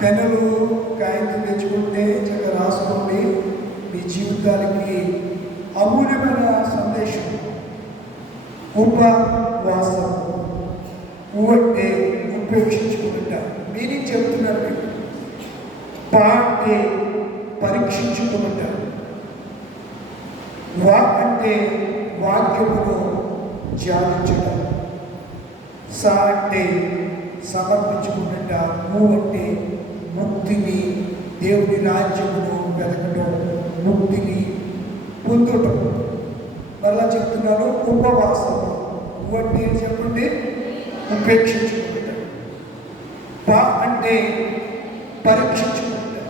పెన్నులు కాగితం తెచ్చుకుంటే చక్కగా రాసుకోండి. మీ జీవితానికి అమూల్యమైన సందేశం. ఉపవాసం అంటే ఉపేక్షించుకుంటా. మీనింగ్ చెప్తున్నారు మీకు. పా అంటే పరీక్షించుకుంటా. వా అంటే వాక్యమును ధ్యానించటం. సా అంటే సమర్పించుకుంటా. ము అంటే ముక్తిని, దేవుని రాజ్యమును వెతకడం, ముక్తిని పొందటం. మళ్ళా చెప్తున్నాను, ఉపవాసం అంటే చెప్పండి, ఉపేక్షించుకుంటా. వా అంటే పరీక్షించుకుంటా.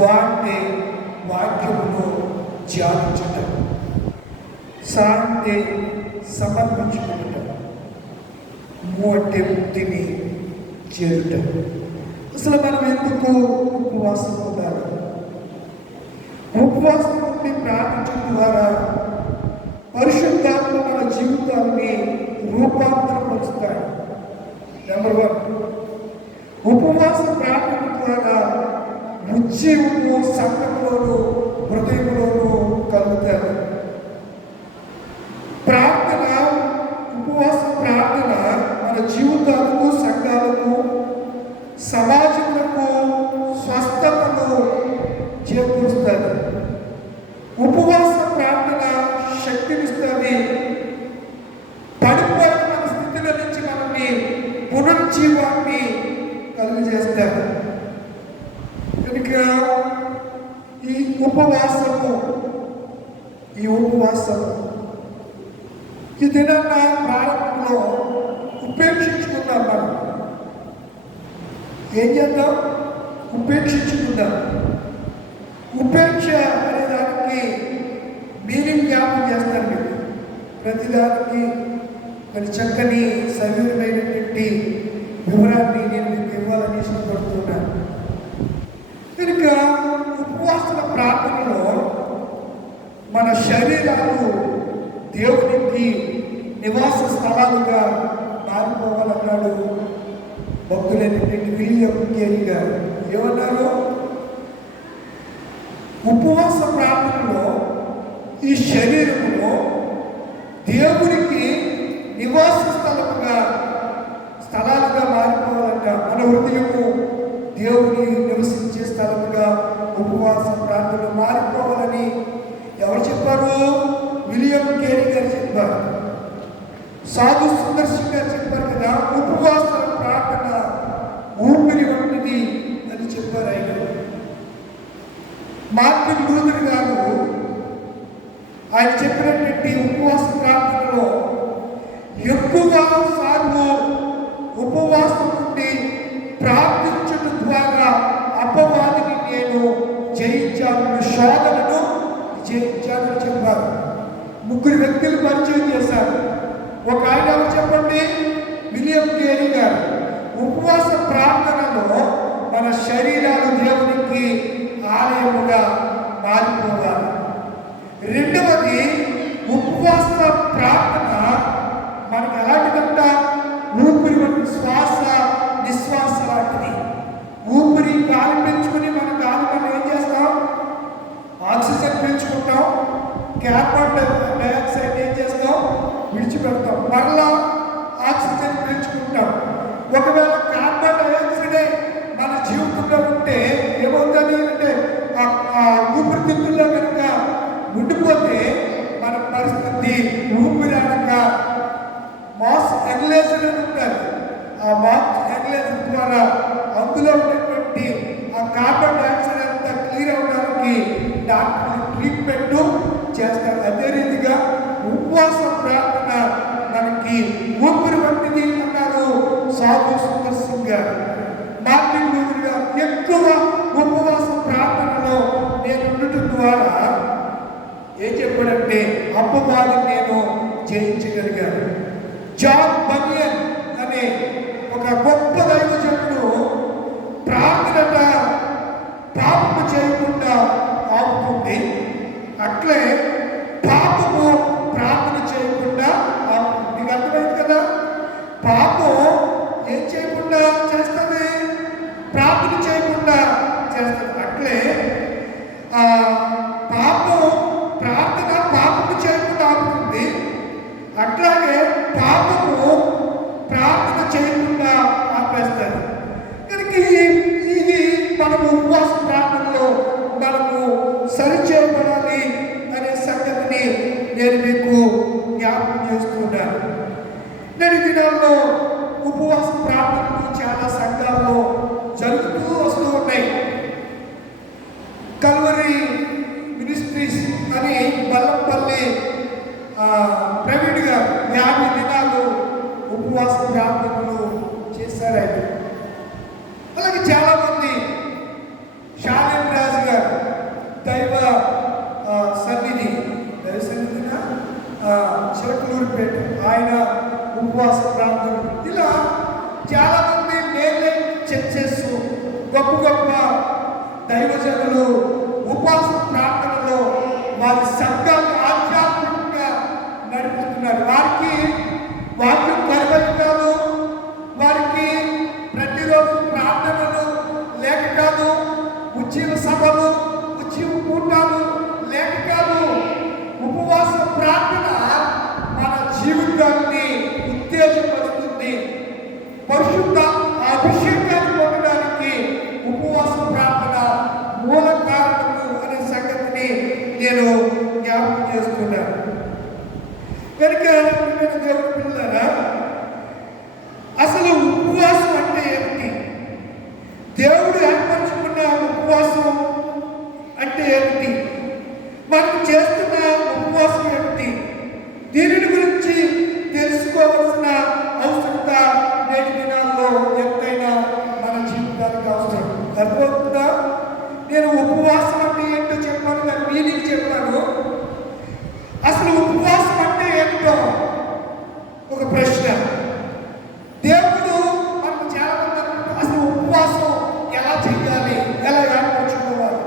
వా అంటే వాక్యమును ధ్యానించటం. సా అంటే సమర్పించుకుంటా. ము అంటే ముక్తిని చేరుట. అసలు మనం ఎందుకు ఉపవాసం ఉండాలి? ఉపవాసం నుండి ప్రార్థించడం ద్వారా పరిశుద్ధాత్మ మన జీవితాన్ని రూపాంతరపరుస్తాయి. నెంబర్ 1, ఉపవాస ప్రార్థన ద్వారా ఉజ్జీవము సంఘంలోను హృదయంలోనూ కలుగుతారు. ప్రార్థన, ఉపవాస ప్రార్థన మన జీవితాలకు, సంఘాలకు, సమాజములకు స్వస్థతను చేకూరుస్తుంది. ఉపవాస ప్రార్థన శక్తినిస్తుంది. పడిపోయిన మన స్థితిలో నుంచి మనల్ని పునర్జీవాన్ని కలుగజేస్తారు. కనుక ఈ ఉపవాసము ఈ దినాన్న ప్రారంభంలో ఉపేక్షించుకుందాం. మనం ఏం చేద్దాం? ఉపేక్షించుకుందాం. ఉపేక్ష అనే దానికి మీనింగ్ జ్ఞాపకం చేస్తారు మీకు. ప్రతిదానికి మరి చక్కని సవివరమైనటువంటి వివరాన్ని నేను మీకు ఇవ్వాలని ఇష్టపడుతున్నాను. కనుక ఉపవాసన ప్రార్థనలో మన శరీరాలు దేవునికి నివాస స్థలాలుగా మారిపోవాలన్నాడు భక్తులైనటువంటి విలియం కేరీ గారు. ఏమన్నారు? ఉపవాస ప్రార్థనలో ఈ శరీరములో దేవునికి నివాస స్థలాలుగా మారిపోవాలంట. మన హృదయము దేవుని నివసించే స్థలముగా ఉపవాస ప్రార్థనలు మారిపోవాలని ఎవరు చెప్పారు? విలియం కేరీ గారు చెప్పారు. సాధు సుందర్శన్ గారు చెప్పారు కదా, ఉపవాస ప్రార్థన ఊపిరి వంటిది అని చెప్పారు ఆయన. మార్టిన్ లూథర్ గారు ఆయన చెప్పినటువంటి ఉపవాస ప్రార్థనలో ఎక్కువ సార్లు ఉపవాసం నుండి ప్రార్థించడం ద్వారా అపవాదిని నేను జయించాను, శోధనను జయించాలని చెప్పారు. 3 వ్యక్తులు పరిచయం చేశారు. ఒక ఆయన ఎవరు చెప్పండి? విలియం కేరీ గారు. ఉపవాస ప్రార్థనలో మన శరీరాలు దేవునికి ఆలయముగా మారిపోవాలి. రెండవది, ఉపవాస ప్రార్థన మనకు ఎలాంటిదంట? ఊపిరి వంటి శ్వాస నిశ్వాస లాంటిది. ఊపిరి గాలి పెంచుకుని మన గాలి మనం ఏం చేస్తాం? ఆక్సిజన్ పెంచుకుంటాం. కార్బన్ డైఆక్సైడ్ ఏం చేస్తాం? విడిచిపెడతాం. మరలా ఆక్సిజన్ పెంచుకుంటాం. ఒకవేళ కార్బన్ డైఆక్సైడే మన జీవితంలో ఉంటే ఏమవుతుంది అంటే ఆ ఊపిరితిత్తుల్లో కనుక ఉండిపోతే మన పరిస్థితి ఊపిరాడక మాస్ ఎగ్లేషన్ అని ఉంటారు. ఆ మాస్ ఎగ్లేషన్ ద్వారా అందులో ఉన్నటువంటి ఆ కార్బన్ డైఆక్సైడ్ అంతా క్లియర్ అవడానికి డాక్టర్లు ట్రీట్మెంట్ చేస్తారు. అదే రీతిగా ఉపవాస ప్రార్థన మనకి ఊపిరి వంటిది అన్నారు సాధు సుందర్శన్ గారు. మార్టిన్ లూథర్ గారు ఎక్కువ ఉపవాస ప్రార్థనలో నేను ఉండటం ద్వారా ఏం చెప్పాడంటే అపవాదిని నేను జయించగలిగాను. జాన్ బనియన్ అనే ఒక గొప్ప దైవజనుడు ప్రార్థన పాపము చేయకుండా ఆపుతుంది. అట్లే పాపము ప్రార్థన చేయకుండా ఆపుతుంది. మీకు అర్థమైంది కదా? పాపం ఏం చేయకుండా చేస్తుంది? ప్రార్థన చేస్తారు. అట్లే పాపం ప్రార్థన పాపము చేయకుండా ఆపుతుంది. అట్లాగే పాపము ప్రార్థన చేయకుండా ఆపేస్తారు. కనుక ఇది మనము ఉపవాస ప్రార్థనలో మనము సరిచేయబడాలి అనే సంగతిని నేను మీకు జ్ఞాపకం చేస్తున్నాను. నేటి దినాల్లో ఉపవాస ప్రార్థనలు చాలా సంఘాల్లో జరుగుతూ వస్తూ ఉన్నాయి. కల్వరి మినిస్ట్రీస్ అని బల్లంపల్లి ప్రవీణ్ గారు 50 దినాలు ఉపవాస ప్రార్థనలు చేశారు. ఆయన అలాగే చాలామంది షాలేం రాజు గారు దైవ సన్నిధిన చిరకలూరిపేట ఆయన ఉపవాస ప్రార్థనలు, ఇలా చాలామంది మేలే చర్చెస్ గొప్ప గొప్ప దైవజనులు ఉపవాస ప్రార్థనలో వారి సంఘాన్ని ఆధ్యాత్మికంగా నడుపుతున్నారు. వారికి వాక్యం కలవని కాదు, వారికి ప్రతిరోజు ప్రార్థనలు లేక కాదు, ఉద్యమ సభలు ఉద్యమ కూటాలు లేక కాదు. ఉపవాస ప్రార్థన మన జీవితాన్ని ఉత్తేజపరుస్తుంది. పరిశుద్ధ అభిషేకాన్ని పొందడానికి ఉపవాస ప్రార్థన మూల కారణము అనే సంగతిని నేను జ్ఞాపకం చేస్తున్నాను. కనుక దేవుని పిల్లలారా, అసలు ఉపవాసం అంటే ఏమిటి? దేవుడు ఏర్పరచుకున్న ఉపవాసం అంటే ఏమిటి? మనం చేస్తున్న ఉపవాసం ఏమిటి? దీనిని గురించి తెలుసుకోవాల్సిన అవసరత నేటి దినాల్లో ఎంతైనా మన జీవితానికి అవసరం. అర్థమవుతుందా? నేను ఉపవాసం అంటే ఏంటో చెప్పాను, దాని మీనింగ్ చెప్పాను. అసలు ఉపవాసం అంటే ఏంటో ఒక ప్రశ్న. దేవుడు మనకు చాలా మంది అసలు ఉపవాసం ఎలా చేయాలి, ఎలా ఏర్పరచుకోవాలి,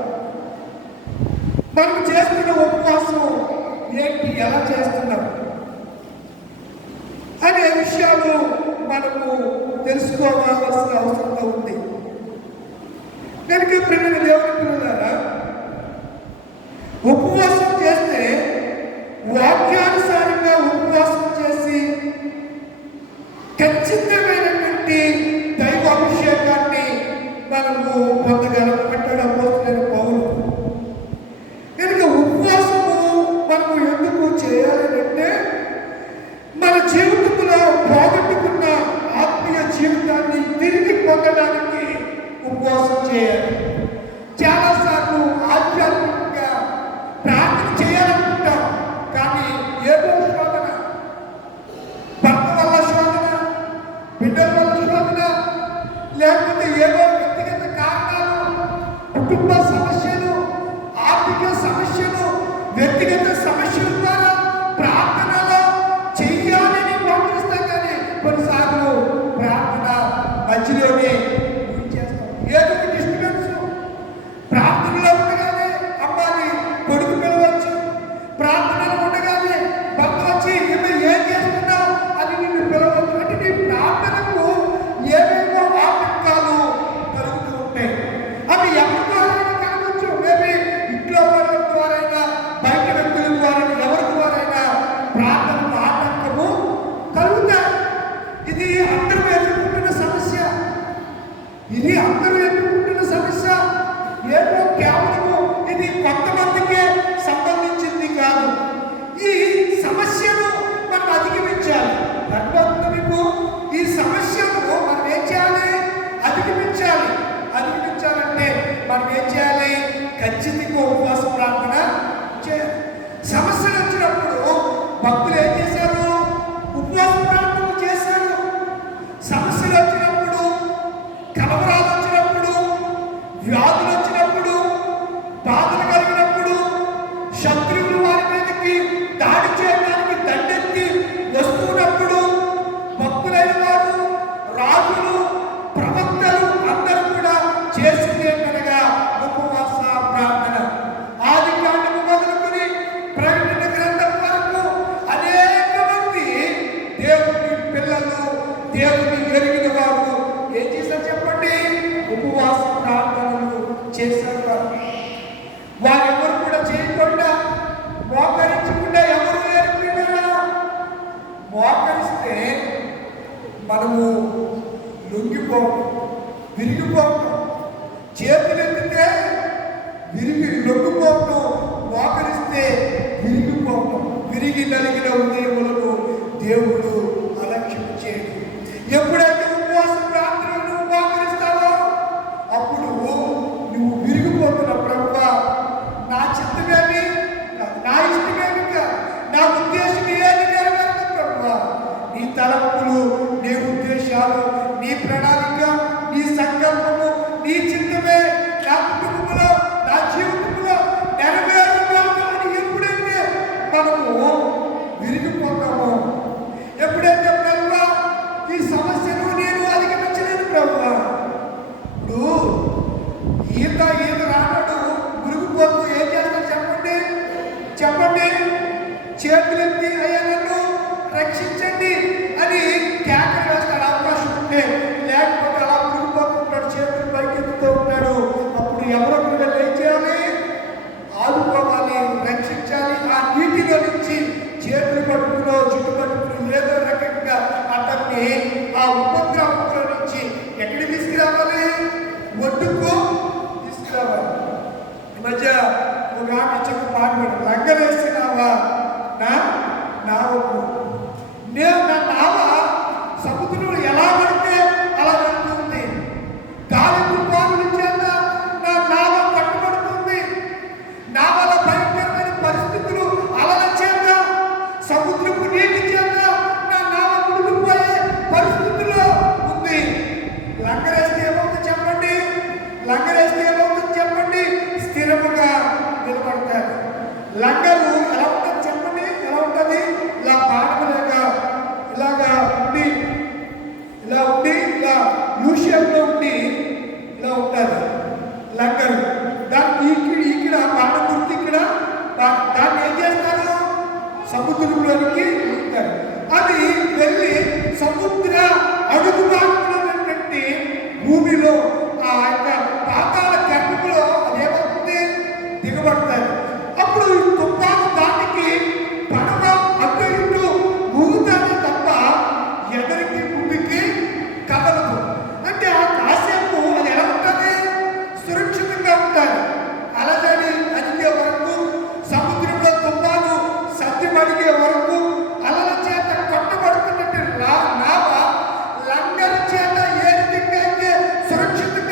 మనం చేస్తున్న ఉపవాసం ఏంటి, ఎలా చేస్తున్నాం అనే విషయాలు మనకు తెలుసుకోవాల్సిన అవసరం ఉంది. కనుక ప్రియమైన దేవుని పిల్లలారా, ఉపవాసం చేస్తే వాక్యానుసారంగా ఉపవాసం చేసి ఖచ్చితమైనటువంటి దైవ అభిషేకాన్ని మనము పొందగలం అంటాడు అపోస్తలుడైన పౌలు. కనుక ఉపవాసము మనము ఎందుకు చేయాలంటే మన జీవితంలో పోగొట్టుకున్న ఆత్మీయ జీవితాన్ని తిరిగి పొందడానికి ఉపవాసం చేయాలి. చాలాసార్లు ఆధ్యాత్మికంగా ప్రార్థన చేయాలనుకుంటాం, కానీ ఏదో శోధన, భర్త వల్ల శోధన, బిడ్డల వల్ల శోధన, లేకపోతే ఏదో వ్యక్తిగత కారణాలు, కుటుంబ సమస్యలు, ఆర్థిక సమస్యలు, వ్యక్తిగత సమస్యల ద్వారా ప్రార్థనలో చెయ్యాలని పంపిస్తాం. కానీ కొన్నిసార్లు ప్రార్థన మధ్యలోనే చేస్తాం. ఏదో ఒక డిస్టర్బెన్స్, ప్రార్థనలో ఉండగానే అమ్మాయి కొడుకు పిలవచ్చు, ప్రార్థనలో ఉండగానే భర్త వచ్చి ఏం చేస్తున్నావు అని నిన్ను పిలవచ్చు. అంటే నీ ప్రార్థనకు ఏవేవో ఆటంకాలు కలుగుతూ ఉంటాయి. అవి ఎవరి ద్వారా కలగవచ్చు. మేబీ ఇంట్లో వాళ్ళ ద్వారా, బయట వ్యక్తుల ద్వారా, ఎవరి ద్వారా ప్రార్థనకు ఆటంకము కలుగుతాయి. ఇది అందరూ ఎదుర్కొంటున్న సమస్య. ఇది అందరూ ఎదుర్కొంటున్న సమస్య. ఏదో కేవలము ఇది కొంతమందికే సంబంధించింది కాదు. ఈ సమస్యను మనం అధిగమించాలి. అర్థమవుతుంది మీకు? ఈ సమస్యను మనం ఏం చేయాలి? అధిగమించాలి. అధిగమించాలంటే మనం ఏం చేయాలి? ఖచ్చితంగా ఉపవాస ప్రార్థన చేయాలి. సమస్యలు వచ్చినప్పుడు భక్తులు ఏం చేశారు? ఉపవాస ప్రార్థనలు చేశారు. సమస్యలు వచ్చినప్పుడు, కలవరాలు వచ్చినప్పుడు, వ్యాధులు వచ్చినప్పుడు, బాధలు కలిగినప్పుడు, శత్రువులు వారి మీదకి దాడి చేయడానికి దండెత్తి వస్తున్నప్పుడు భక్తులైన వారు, రాజులు, ప్రవక్తలు అందరూ కూడా చేసింది ఏంటనగా ఉపవాస ప్రార్థన. ఆది కాండము మొదలుకొని ప్రకటన గ్రంథం వరకు అనేక మంది దేవుని పిల్లలు, దేవుని ఎరిగిన వారు ఏం చేశారు చెప్పండి? ఉపవాస ప్రార్థనలు చేశారు వారెవరు కూడా చేయకుండా మోకరించకుండా ఎవరు లేకపోయినా మోకరిస్తే మనము లొంగిపోవడం విరిగిపోవడం చేతులు ఎత్తితే లొంగిపోవడం మోకరిస్తే విరిగిపోవడం విరిగి నలిగిన ఉదయములను దేవుడు అలక్ష్యం చేయడు. ఎప్పుడైతే ఉపవాస ప్రార్థనలు నువ్వు మోకరిస్తావో అప్పుడు నువ్వు విరిగిపోతున్న ప్రభువా నా చిత్తమేమి నా ఇష్టమేమి నా ఉద్దేశం ఏది నెరవేరదు ప్రభువా నీ తలంపులు నీ ఉద్దేశాలు నీ ప్రణాళిక నీ సంకల్పము నీ చిత్తమే నా కుటుంబంలో నా జీవితంలో నెరవేరుకోవాలని ఎప్పుడైతే మనము విరిగిపోతామో ఎప్పుడైతే ప్రభువా ఈ సమస్యను నేను అధిగమించలేను ప్రభువా ఇప్పుడు ఈత రానడు మురిగిపోతూ ఏం చేస్తాడు చెప్పండి చేతులెత్తి అయ్యా నన్ను రక్షించండి అని కేకలు వేస్తాడు అవకాశం ఉంటే లేకపోతే అలా మురిగిపోతుంటాడు చేతులు పైకెత్తుతూ ఉంటాడు. అప్పుడు ఎవరొకరు ఏం చేయాలి ఆదుకోవాలి రక్షించాలి ఆ నీటిలో నుంచి చేతులు పట్టుకునో చుట్టు పట్టుకుని ఏదో రకంగా అతన్ని ఆ ఉపద్రవంలో నుంచి ఎక్కడికి తీసుకురావాలి ఒడ్డుకు తీసుకురావాలి. ఈ మధ్య ఒక ఆమె చెప్పి పాడుకోడు లంగవేసినావా నా నావకు నేను నా నావ సముద్రంలో ఎలా పడితే అలా పడుతుంది గాలి తుఫానుల చేత నా నావ పట్టుబడుతుంది నావల భయంకరమైన పరిస్థితులు అలల చేత సముద్రపు నీటి చేత నా నావ మునిగిపోయే పరిస్థితుల్లో ఉంది. లంగరేస్తే ఏమవుతుంది చెప్పండి స్థిరముగా నిలబడతారు. లంగరు ఎలా ఉంటుంది చెప్పండి ఎలా ఉంటుంది ఇలా పాడలేగా ఇలా ఉండి ఇలా యూషియంలో ఉండి ఇలా ఉంటుంది లంగరు. దానికి ఇక్కడ పాట గుర్తు ఇక్కడ దాన్ని ఏం చేస్తారు సముద్రంలోనికి వెళ్తారు. అది వెళ్ళి సముద్ర అడుగు భాగంలో భూమిలో ఆ యొక్క పాతాల గర్భంలో అదేమవుతుంది దిగబడతారు. అప్పుడు తుఫాను దానికి పడవ అటు ఇటు ఊగుతానే తప్ప ఎదరికి ముందుకి కదలదు. అంటే ఆ కాసేపు అది ఎలా ఉంటుంది సురక్షితంగా ఉంటుంది. అలజడి అడిగే వరకు సముద్రంలో తుఫాను సత్యం అడిగే వరకు అలల చేత కొట్టబడుతున్నట్టు నావ లంగరు చేత ఏ విధంగా అయితే సురక్షితంగా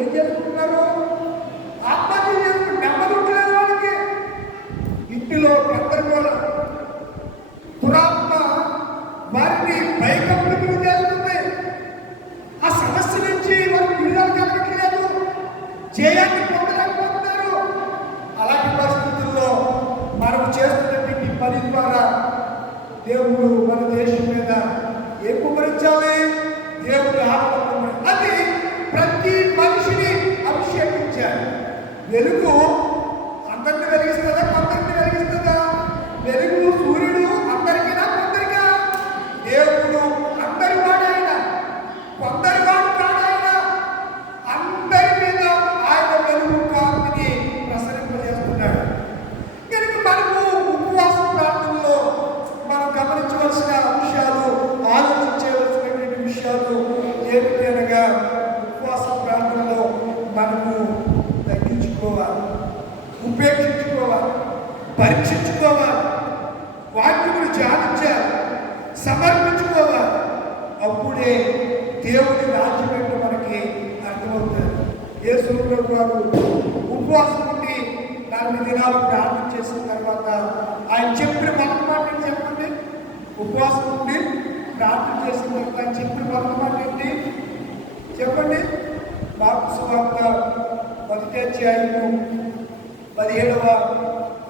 ఏం చేసుకుంటున్నారు? ఆత్మహత్య చేసుకుంటారు. నెమ్మది ఉండలేదు వాళ్ళకి. ఇంటిలో గందరగోళం, దురాత్మ వారిని భయకంపితులు చేస్తుంది. ఆ సమస్య నుంచి వారికి విడుదల కలగట్లేదు, జయాన్ని పొందలేకపోతున్నారు. అలాంటి పరిస్థితుల్లో మనం చేస్తున్నటువంటి పని ద్వారా దేవుడు మన దేశం మీద ఏం కుమరించాలి? దేవుడు ఆత్మ. అది ప్రతి మనిషిని అభిషేకించాలి. వెలుగు అందరిని వెలిగిస్తుందా? కొందరిని వెలిగిస్తుందా? వెలుగు సూర్యుడు అందరికీనా? కొందరికా? దేవుడు అందరి వాడైనా, కొందరి వాడు కాడైనా అందరి మీద ఆయన వెలుగు కాంతిని ప్రసరింపజేస్తున్నాడు. కనుక మనము ఉపవాస ప్రాంతంలో మనం గమనించవలసిన అంశాలు, ఆలోచించవలసినటువంటి విషయాలు ఏమిటి అనగా, ఉపవాస ప్రాంతంలో మనము తగ్గించుకోవాలి, ఉపేక్షించుకోవాలి, పరీక్షించుకోవాలి, వాక్యమును ధ్యానించాలి, సమర్పించుకోవాలి. అప్పుడే దేవుడి రాజ్యం ఏంటో మనకి అర్థమవుతుంది. యేసు ప్రభువు వారు ఉపవాసం ఉండి 40 దినాలు ప్రార్థన చేసిన తర్వాత ఆయన చెప్పిన మొదటి మాట ఏంటి చెప్పండి? ఉపవాసం ఉండి ప్రార్థన చేసిన తర్వాత ఆయన చెప్పిన మొదటి మాట ఏంటి చెప్పండి? మార్కు సువార్త 1వ అధ్యాయము 17వ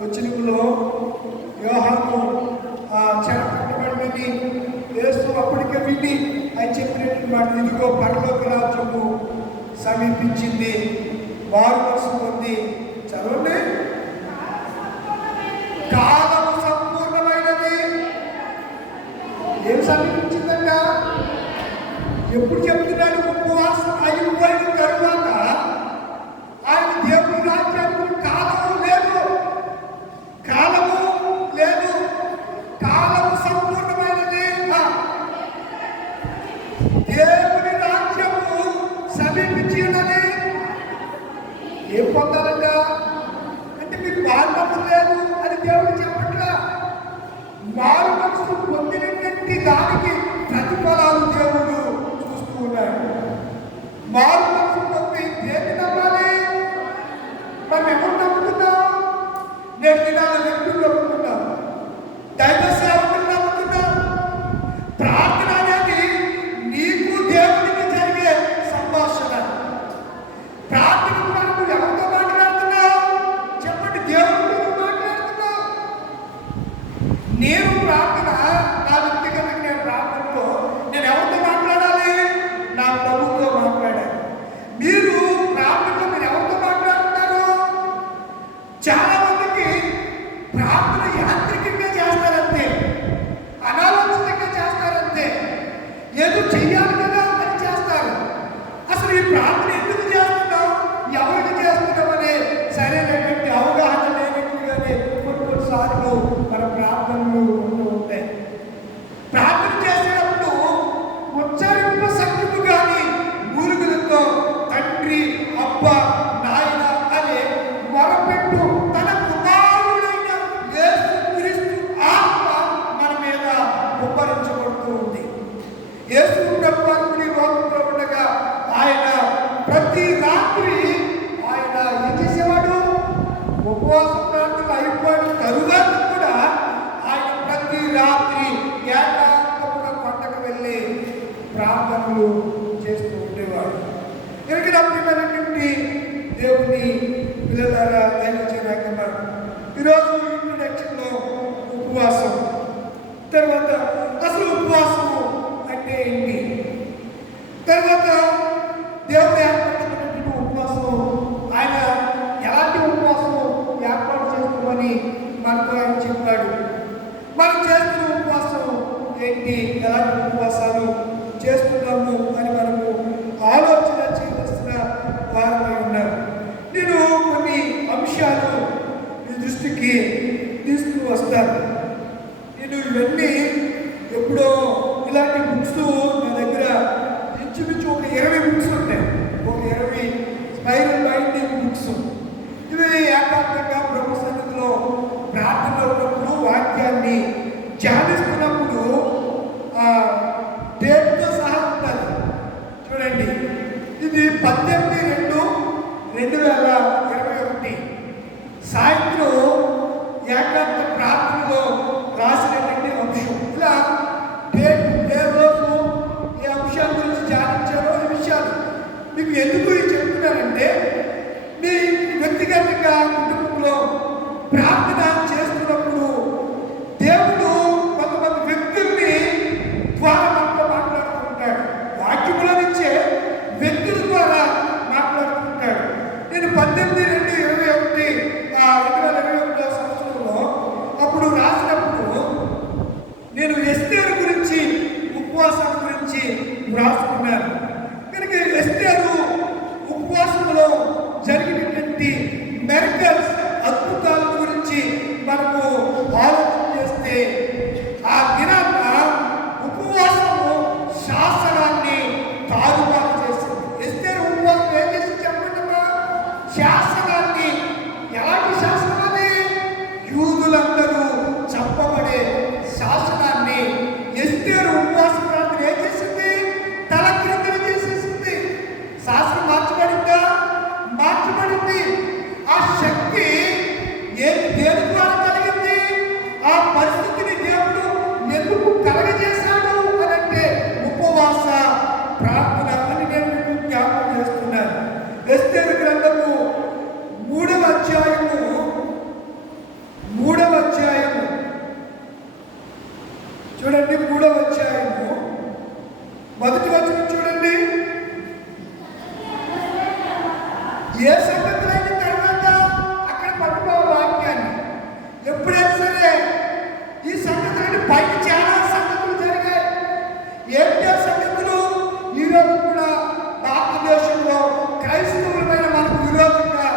వచనములో యోహాను చెరపట్టబడినది యేసు అప్పటికే విని ఆయన చెప్పినటువంటి మాట, ఇదిగో పరలోక రాజ్యము సమీపించింది, వారు మనసు పొంది. చదవండి. కాలము సంపూర్ణమైనది. ఏం సమీపించిందంట? ఎప్పుడు చెప్తున్నాడు? ఉపవాసం అయిపోయిన తరువాత ఆయన దేవుడి రాజ్యానికి కాలము లేదు, కాలము లేదు, కాలము సంపూర్ణమైనది. దేవుడి రాజ్యము సమీపించి ఉన్నది. ఏం పొందాలంట అంటే మీకు మారు మనసు లేదు అని దేవుడు చెప్పట్లా. మారు మనసు పొందినటువంటి దానికి ప్రతిఫలాలు దేవుడు చూస్తూ ఉన్నాడు. మారు మనసు పొంది దేన్ని నమ్మాలి? మనం ఎవరు నమ్ముతున్నాం? నేను దినాల వ్యక్తులు నమ్ముతున్నాం, దైవ సేవకులు నమ్ముతున్నాం. ప్రార్థన అనేది నీకు దేవుడికి జరిగే సంభాషణ. ప్రార్థన మనం ఎవరితో మాట్లాడుతున్నావు? చెప్పండి. దేవుడితో మాట్లాడుతున్నావు. నేను ప్రార్థన, నా వ్యక్తిగతంగా నేను ప్రార్థనలో నేను ఎవరితో మాట్లాడాలి? నా ప్రభుతో మాట్లాడాలి. మీరు ప్రార్థనలో మీరు ఎవరితో మాట్లాడుతున్నారు? చాలా మందికి ప్రార్థన యాంత్రికంగా చేస్తారంతే, అనాలోచితంగా చేస్తారంతే, ఏదో చెయ్యాలి కదా అని చేస్తారు. అసలు ఈ ప్రార్థన ఎందుకు చేస్తున్నాం, ఎవరికి చేస్తున్నాం అనే సరైనటువంటి అవగాహన లేనట్టుగానే కొన్నిసార్లు మన ప్రార్థనలు ఉంటూ ఉంటాయి. ప్రార్థన చేసేటప్పుడు ఉచ్చరింపు శక్తులు కానీ మూలుగులతో తండ్రి, అబ్బ, నాయన అనే మొరపెట్టు తన కుమారుడైన యేసుక్రీస్తు ఆత్మ మన మీద కుమ్మరించబడుతూ ఉంది. యేసు ప్రభువు లోకంలో ఉండగా ఆయన ప్రతి రాత్రి ఆయన ఏం చేసేవాడు? ఉపవాస ప్రార్థన అయిపోయిన తరువాత కూడా ఆయన ప్రతి రాత్రి ఏకాంతముగా కొండకు వెళ్ళి ప్రార్థనలు చేస్తూ ఉండేవాడు. కనుక నా ప్రియమైనటువంటి దేవుని పిల్లలారా, దైవజనాంగమా, ఈరోజు ఇంట్రొడక్షన్లో ఉపవాసం తర్వాత అసలు ఉపవాసము అంటే ఏంటి, తర్వాత దేవుడు ఏర్పడుతున్నటువంటి ఉపవాసం, ఆయన ఎలాంటి ఉపవాసం ఏర్పాటు చేసుకోమని మనకు ఆయన చెప్పాడు. మనం చేస్తున్న ఉపవాసం ఏంటి, ఎలాంటి ఉపవాసాలు చేస్తున్నాము అని మనము ఆలోచన చేయవలసిన వారమై ఉన్నారు. నేను కొన్ని అంశాలు మీ దృష్టికి తీసుకు వస్తాను. నేను ఇవన్నీ ఎప్పుడో ఇలాంటి బుక్స్ నా దగ్గర ఇంచుమించు ఒక 20 మీకు ఎందుకు ఇది చెప్తున్నానంటే, మీ వ్యక్తిగతంగా కుటుంబంలో ప్రార్థన చేస్తున్నప్పుడు దేవుడు కొంతమంది వ్యక్తుల్ని ద్వారా మనతో మాట్లాడుతుంటాడు. వాక్యముల నుంచే వ్యక్తుల ద్వారా మాట్లాడుతుంటాడు. నేను 2021 సంవత్సరంలో అప్పుడు రాసినప్పుడు నేను ఎస్తేరు గురించి, ఉపవాసం గురించి రాసుకున్నాను. కనుక ఎస్తేరు ఉపవాసంలో జరిగినటువంటి మెరకల్స్, అద్భుతాల గురించి మనము ఆలోచన చేస్తే, ఆ దినాన ఉపవాసము శాసనాన్ని తారుమారు చేసింది. ఎస్తేరు ఉపవాసం ఏం చేసి చెప్పండమ్మా? శాసనాన్ని. ఎలాంటి శాసనం అది? యూదులందరూ చంపబడే శాసనాన్ని ఎస్తేరు ఉపవాస ప్రార్థన ఏం చేసింది? తల క్రిందలు చేసేసింది. శాసనం మార్చబడిందా? మార్చబడింది. ఆ శక్తి దేని ద్వారా కలిగింది? ఆ పరిస్థితిని దేవుడు ఎందుకు కలగజేశాడు అనంటే ఉపవాస ప్రార్థన అని నేను మీకు జ్ఞాపకం చేస్తున్నాను. ఎస్తేరు గ్రంథము 3వ అధ్యాయము చూడండి. 3వ అధ్యాయము మొదటి వచనం చూడండి. ఏ సంగతులైన తర్వాత అక్కడ పట్టుకోవాలి వాక్యాన్ని. ఎప్పుడైనా సరే ఈ సంగతులని బయట చాలా సంగతులు జరిగాయి. ఏంటి ఆ సంగతులు? ఈరోజు కూడా భారతదేశంలో క్రైస్తవులమైన మనకు విరోధంగా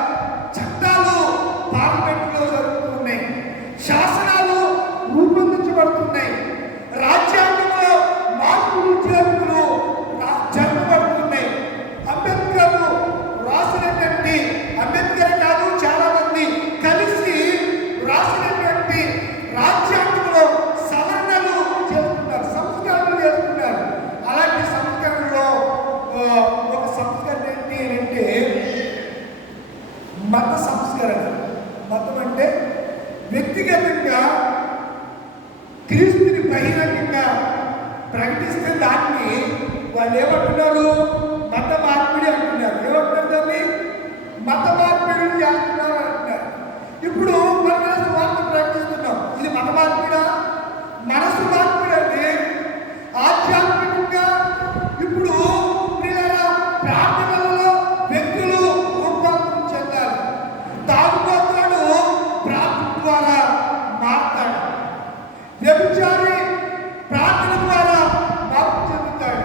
చట్టాలు పార్లమెంట్లో జరుగుతున్నాయి. శాసనాలు రూపొందించబడుతున్నాయి. రాజ్యాంగంలో మార్పులు చేర్పులు జరగబడుతున్నాయి. అంబేద్కర్ కాదు, చాలా మంది కలిసి రాసినటువంటి రాజ్యాంగంలో సవరణలు చేస్తున్నారు, సంస్కరణలు చేస్తున్నారు. అలాంటి సంస్కరణలో ఒక సంస్కరణ ఏంటి అంటే మత సంస్కరణ. మతం అంటే వ్యక్తిగతంగా క్రీస్తుని బహిరంగంగా ప్రకటిస్తే దాన్ని వాళ్ళు ఏమంటున్నారు? మత మార్పిడి అంటున్నారు. ఏమంటున్నారు? దాన్ని మత మార్పిడి చేస్తున్నారు అంటున్నారు. ఇప్పుడు మనసు వార్త ప్రకటిస్తున్నాం. ఇది మత మార్పిడా? మనసు మార్పిడి అంటే ఆధ్యాత్మికంగా ఇప్పుడు ప్రార్థనలలో వ్యక్తులు రూపాంతరం చెందాలి. తాగుబోతాడు ప్రార్థన ద్వారా మారుతాడు. వ్యభిచారి ప్రార్థన ద్వారా మార్పు చెందుతాడు.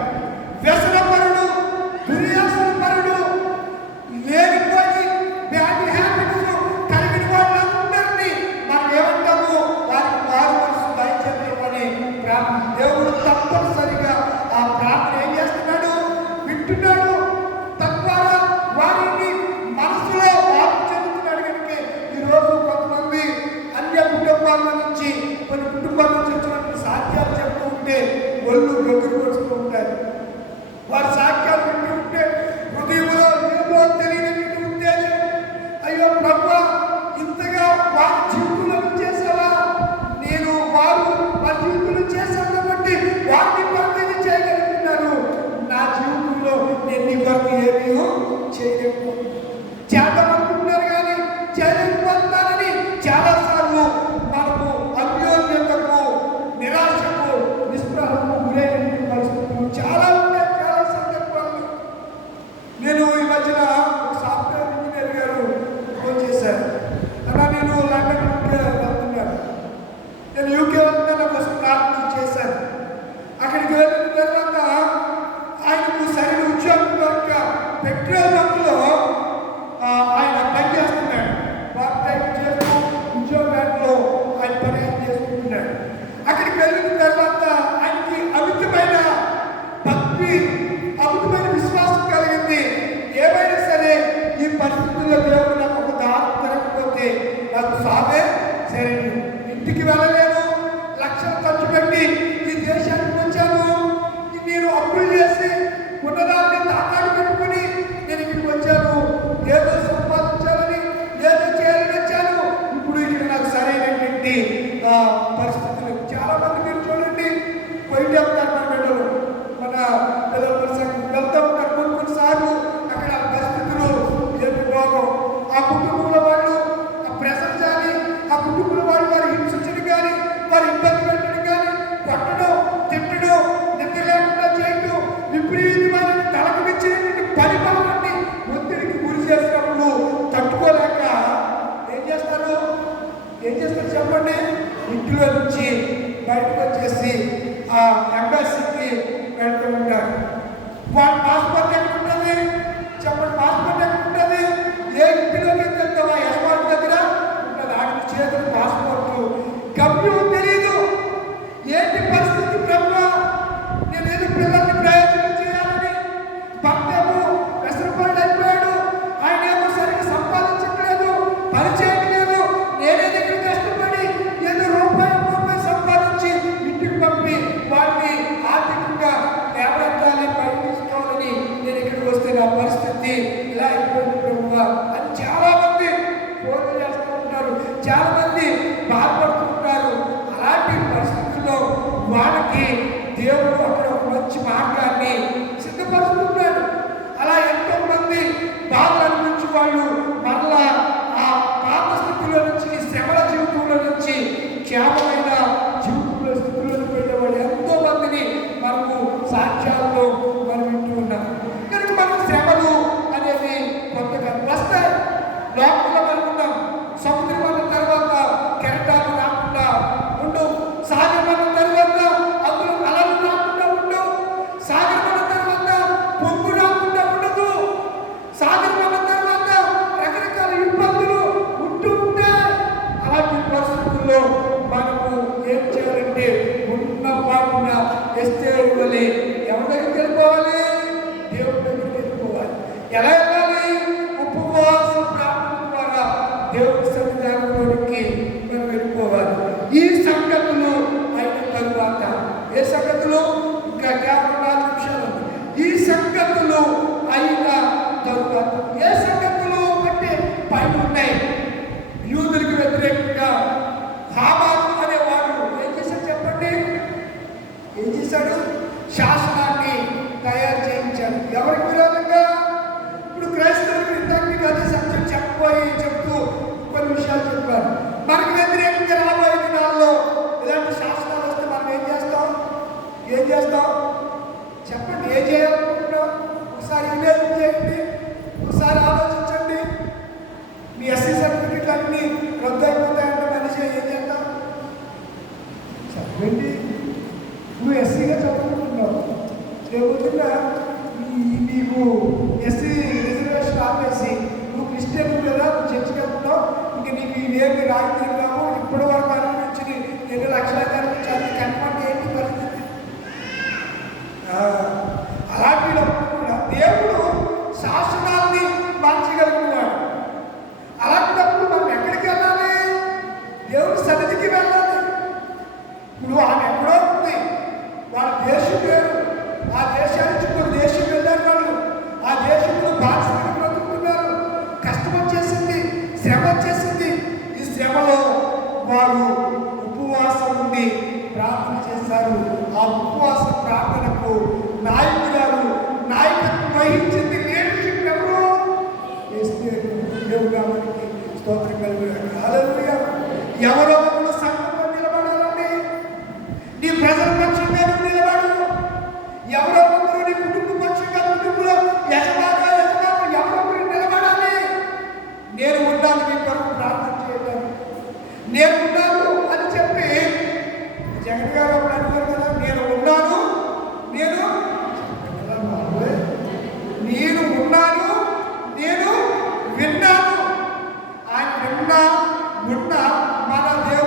వ్యసనపరుడు, దుర్యాసనపరుడు, లేనిపోయి బ్యాడ్ హ్యాబిట్స్ కలిగిన వాళ్ళందరినీ మనం ఏమంటాము? వారికి మారు మనసు దయచేయమని ప్రార్థన. దేవుడు తప్పనిసరిగా ఆ ప్రార్థన ఏం చేస్తున్నాడు? వింటున్నాడు. తద్వారా వారిని మనసులో మార్పు చెందుతున్నాడు. కనుక ఈరోజు కొంతమంది అన్య కుటుంబాల నుంచి, కొన్ని కుటుంబాల నుంచి వచ్చినటువంటి సాక్ష్యాలు చెప్తూ ఉంటే ఒళ్ళు గొంతులు పడుతూ ఉంటారు. వారి సాక్ష్యాలు వింటూ ఉంటే హృదయంలో ఏదో తెలియని ఉద్దేశం, అయ్యో ప్రభువా, ఇంతగా వారి జీవితంలో చేసావా? నేను వారి జీవితంలో చేశాను కాబట్టి వారిని పరిచయం చేయగలుగుతున్నాను. నా జీవితంలో నేను నీ వరకు ఏమీ చేయలేకపోతున్నాను. చేద్దామనుకుంటున్నారు కానీ చేయలేకపోతున్నానని చాలాసార్లు మనము అన్యోన్యతకు, నిరాశకు, నిస్పృహకు గురైన పరిస్థితులు చాలా ఉన్నాయి. చాలా సందర్భాలు. నేను ఈ మధ్యన ఒక సాఫ్ట్వేర్ ఇంజనీర్ గారు ఫోన్ చేశారు. అలా నేను లండన్ వెళ్తున్నాను. నేను యూకే వెళ్తున్నా కోసం ప్రార్థన చేశాను. అక్కడికి వెళ్ళిన తర్వాత ఆయనకు సరైన ఉద్యోగం దొరక పెట్రోల్ బంక్లో ఆయన పనిచేస్తున్నాడు. పార్ట్ టైం చేస్తూ ఉద్యోగాల్లో ఆయన పని చేసుకుంటున్నాడు. అక్కడికి వెళ్ళిన తర్వాత ఆయనకి అమితమైన భక్తి, అమితమైన విశ్వాసం కలిగింది. ఏమైనా సరే ఈ పరిస్థితుల్లో దేవుడు నాకు ఒక దారి తిరగకపోతే నాకు సాగే సరే, ఇంటికి వెళ్ళలేను, లక్షలు ఖర్చు పెట్టి ఈ దేశానికి వచ్చాను, నేను అప్పులు చేసి ఉన్నదాన్ని తాకాడు పెట్టుకుని నేను ఇక్కడికి వచ్చాను, ఏదో సంపాదన ఆ కుటుంబంలో వాళ్ళు ఆ ప్రెజర్ కానీ, ఆ కుటుంబంలో వాళ్ళు వారి హింసించడం కానీ, వారి ఇబ్బంది పెట్టడం కానీ, కొట్టడం, తిట్టడం, నిద్ర లేకుండా చేయడం, విపరీతమైన తలకు మించినటువంటి పరిపాలనని ఒత్తిడికి గురి చేసినప్పుడు తట్టుకోలేక ఏం చేస్తారు చెప్పండి? ఇంట్లో నుంచి బయటకు వచ్చేసి ఆ ఎంబసీకి వెళ్తూ ఉంటారు. వాళ్ళ పాస్పోర్ట్ ఎక్కడ ఉంటుంది చెప్పండి? పాస్పోర్ట్ ఎక్కడ ఉంటుంది? ఏ ఇంటిలోకి వెళ్తావా? యజమాని దగ్గర ఉంటుంది. ఆడికి చేతులు పాస్పోర్టు గమ్యం తెలియదు. ఏంటి పరిస్థితి ప్రభు? నేనేదో పిల్లల్ని ప్రయోజనం చేయాలని భక్తము వెసరపడి అయిపోయాడు. ఆయన ఏమో సరిగ్గా సంపాదించట్లేదు, పని చేయట్లేదు. నేనే దగ్గర కష్టపడి ఏదో రూపాయి సంపాదించి ఇంటికి పంపి వాటిని ఆర్థికంగా లేవనెత్తాలి, పైకి నేను ఇక్కడికి వస్తే నా పరిస్థితి ఇలా అయిపోయింది ప్రభు అని చాలా మంది ఫోన్లు చేస్తూ ఉంటారు. చాలా మంది బాధపడుతూ ఉంటారు. అలాంటి పరిస్థితుల్లో వాళ్ళకి దేవుడు అక్కడ ఒక మంచి మార్గాన్ని సిద్ధపరుస్తున్నాడు. అలా ఎంతో మంది బాధలు అనిపించి వాళ్ళు మరలా ఆ పాత స్థితిలో నుంచి, శ్రమల జీవితంలో నుంచి క్షేమమైన జీవితంలో స్థితిలోకి వెళ్ళేవాళ్ళు ఎంతో మందిని మనము సాక్ష్యాల్లో మనం వింటూ ఉన్నాం. కనుక మనం శ్రమలు అనేవి కొత్తగా వస్తాయి. లోకంలో మనం ఉన్నాం. సముద్రం అన్న తర్వాత కెరటాలు రాకుండా ఉండవు. సాగరం అన్న తర్వాత అందులో అలలు రాకుండా ఉండవు. సాగరం అన్న తర్వాత పొంగు రాకుండా ఉండదు. సాగరం అన్న తర్వాత రకరకాల ఇబ్బందులు ఉంటూ ఉంటాయి. అలాంటి పరిస్థితుల్లో మనము ఏం చేయాలంటే ఉన్న పాటున ఎస్తేరు వలె ఎవరి దగ్గరికి వెళ్ళిపోవాలి? దేవుడి దగ్గరికి వెళ్ళిపోవాలి. ఎలా వెళ్ళాలి? ఉపవాస ప్రార్థన ద్వారా దేవుడి సన్నిధానంలోనికి మనం వెళ్ళిపోవాలి. ఈ సంగతులు అయిన తరువాత ఏ సంగతులు? ఇంకా కేవలం 4 నిమిషాలు. ఈ సంగతులు అయిన తరువాత ఏ సంగతులు అంటే పైన ఉన్నాయి. యూదులకు వ్యతిరేకంగా హామాను అనేవాడు ఏం చేశాడు చెప్పండి? ఏం చేశాడు? శాసనాన్ని తయారు చేయించాడు. ఎవరికి విరోధంగా? ఇప్పుడు క్రైస్తవులకు ఇంతకు మీకు అదే సబ్జెక్ట్ చెప్తూ కొన్ని విషయాలు చెప్పారు. మనకి వ్యతిరేకంగా రాబోయే దినాల్లో ఇలాంటి శాసనాలు వస్తే మనం ఏం చేస్తాం చెప్పండి? ఏం చేయాలనుకుంటున్నాం? ఒకసారి ఇమేజిన్ చేయండి, ఒకసారి ఆలోచించండి. మీ ఎస్సీ సర్టిఫికెట్లు అన్నీ రద్దు అయిపోతాయంటే మనిషి ఏం చేద్దాం? చెప్పండి. నువ్వు ఎస్సీగా చదువుకుంటున్నావు, రేపొద్దున నీకు ఎస్సీ రిజర్వేషన్ ఆపేసి నువ్వు క్రిస్టియన్ కదా, నువ్వు చర్చికి వెళ్తున్నావు, ఇంక నీకు ఇవేమి రాయితీలు కావు, ఇప్పటి వరకు అనిపించి ఎన్ని లక్షల కనిపించాలి కనపడి ఏంటి పరిస్థితి? అలాంటిప్పుడు కూడా దేవుడు శాసనాల్ని మార్చగలిగినాడు. అలాంటప్పుడు మనం ఎక్కడికి వెళ్ళాలి? దేవుడి సన్నిధికి వెళ్ళాలి. ఇప్పుడు ఆమె ఎక్కడో ఉంది, వాళ్ళ దేశం వేరు. ఆ దేశానికి ఇంకొక దేశం వెళ్ళారు వాళ్ళు. ఆ దేశంలో బాధ్యతగా బ్రతుకుతున్నారు. కష్టం వచ్చేసింది, శ్రమ వచ్చేసింది. ఈ శ్రమలో వారు ఉపవాసం ఉండి ప్రార్థన చేశారు. ఆ ఉపవాస ప్రార్థనకు నాయకురాలు నాయకత్వం వహించింది. లీడర్షిప్ ఎవరు? దేవునికి స్తోత్రం కలుగుగాక. హల్లెలూయా. ఎవరో ఒకరు సంఘంలో నిలబడాలండి. నీ ప్రజల పక్షంగా నిలబడు. ఎవరో ఒకరు నీ కుటుంబ పక్షంగా, కుటుంబంలో యజమాని ఎవరో ఒకరు నిలబడాలి. నేను ఉన్నాను మీ కొరకు ప్రార్థన చేయడం, నేను ఉన్నాను అని చెప్పి జగన్ గారు అప్పుడు అడిగారు కదా, నేను ఉన్నాను, నేను ఉన్నాను, నేను విన్నాను. ఆయన ఉన్న మన దేవుడు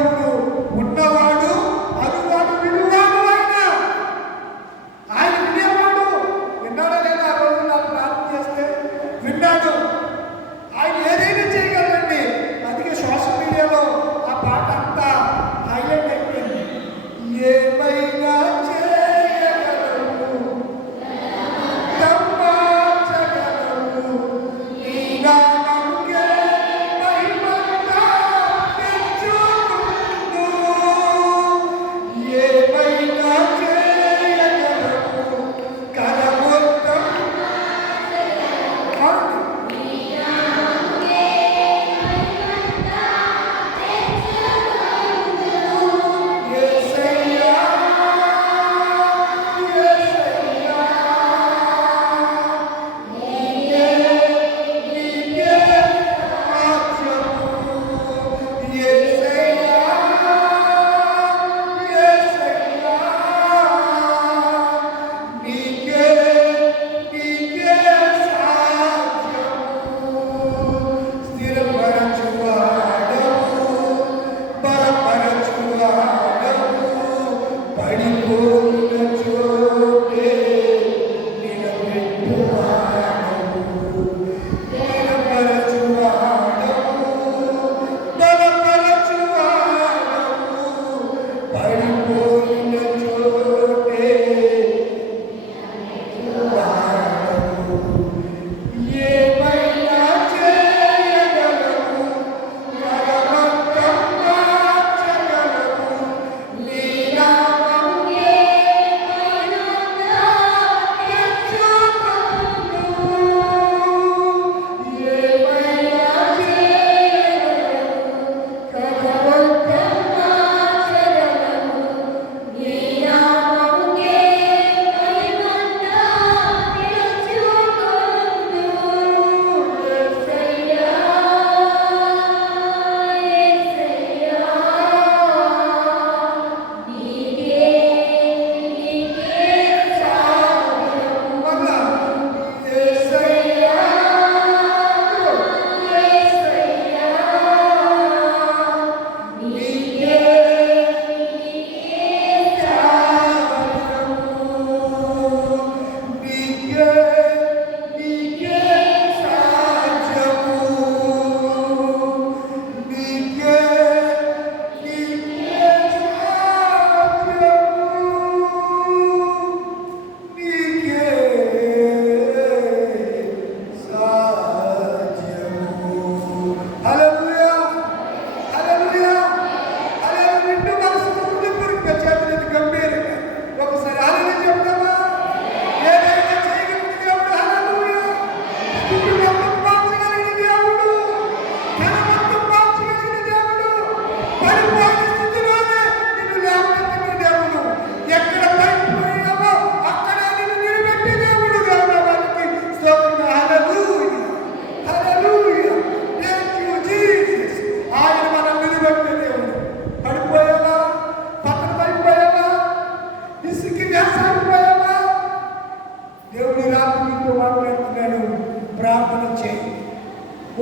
చేయి,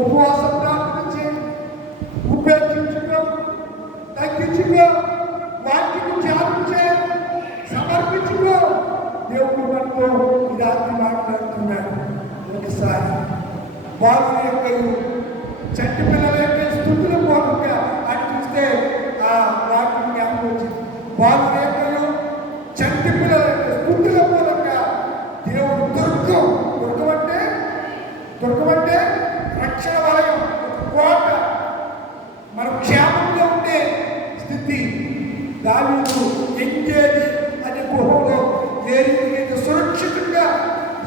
ఉపవాస ప్రార్థన చేయి, ఉపేక్షించుకో, తగ్గించుకో, వాక్యము ధ్యానం చేయి, సమర్పించుకో. దేవుడు మనతో ఈ రాత్రి మాట్లాడుతున్నాడు. ఒకసారి బాలుల యొక్క చంటి పిల్లల యొక్క స్థుతుల మూలంగా అని చూస్తే ఆ వాక్యం జ్ఞాపకం వచ్చింది. బాలుల యొక్క చంటి పిల్లల యొక్క స్థుతుల మూలంగా దేవుడు దుర్గమంటే రక్షణ వలయం, కోట, మనం క్షేమంలో ఉండే స్థితి. దావీదు ఎంగేది అనే గుహలో ఏ రీతిగా సురక్షితంగా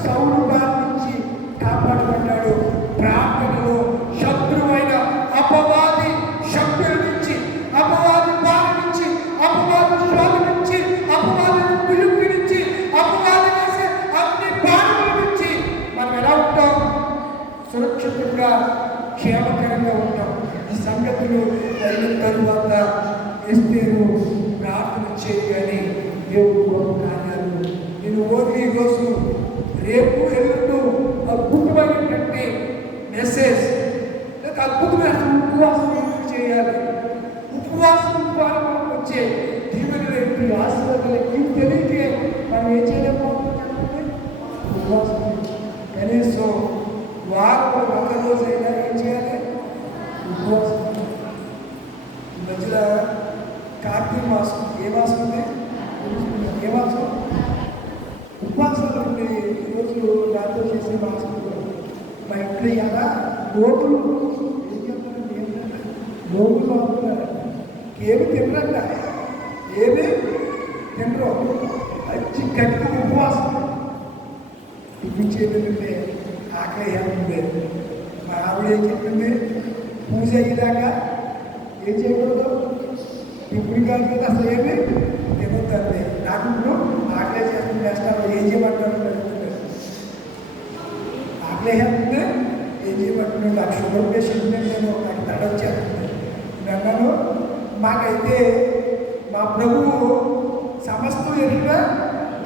సౌలు బారి నుంచి కాపాడబడ్డాడు. ప్రార్థనలో శత్రువైన అపవాది శక్తుల నుంచి, అపవాది బారి నుంచి, అపవాది శోధ నుంచి, అపవాది పిలుపు నుంచి, అపవాది వేసే అన్ని బాధల నుంచి మనం ఎలా ఉంటాం? సురక్షితంగా క్షేమకరంగా ఉంటాం. ఈ సంగతులు అయిన తరువాత ఎస్తేరు ప్రార్థన చేయగానే దేవుడు గొప్ప కార్యాలు. నేను ఓన్లీ ఈరోజు రేపు ఎల్లుండు అద్భుతమైనటువంటి మెసేజ్ లేదా అద్భుతమైన ఉపవాసం ఎందుకు చేయాలి, ఉపవాసం ద్వారా మనకు వచ్చే దీవెనలేంటి, ఆశీర్వాదాలు తెలియకే మనం ఏం చేయలేకపోతున్నాం. ఉపవాసం కనీసం వారం ఒక రోజైనా ఏం చేయాలి? ఉపవాసం. ఈ మధ్యలో కార్తీక మాసం ఏ మాసం ఉంది? ఏ మాసం? ఉపవాసాలు ఉండి ఈరోజు నాతో చేసే మాసం. మా ఇంట్లో ఎలా లోపులు లోపులు అవుతున్నారు. ఏమి తినరంట, ఏమి తినరు. మంచి గట్టి ఉపవాసం ఇప్పించేదంటే ఆకలి ఏముంది. మా ఆవిడ ఏం చెప్పింది? పూజ అయ్యేదాకా ఏం చేయకూడదు, ఇప్పుడు కాదు కదా అసలు ఏమి తినొద్దండి. నాకు ఇప్పుడు ఆకలి చేస్తుంది, వేస్తాను, ఏం చేయమంటారు అడుగుతుంది. ఆకలి ఏముంది, ఏం చేయమంటున్నాడు? నాకు షుగర్ పేషెంట్ నేను, నాకు తడొచ్చాను. నేను అన్నాను, మాకైతే మా ప్రభువు సమస్తం ఎదుట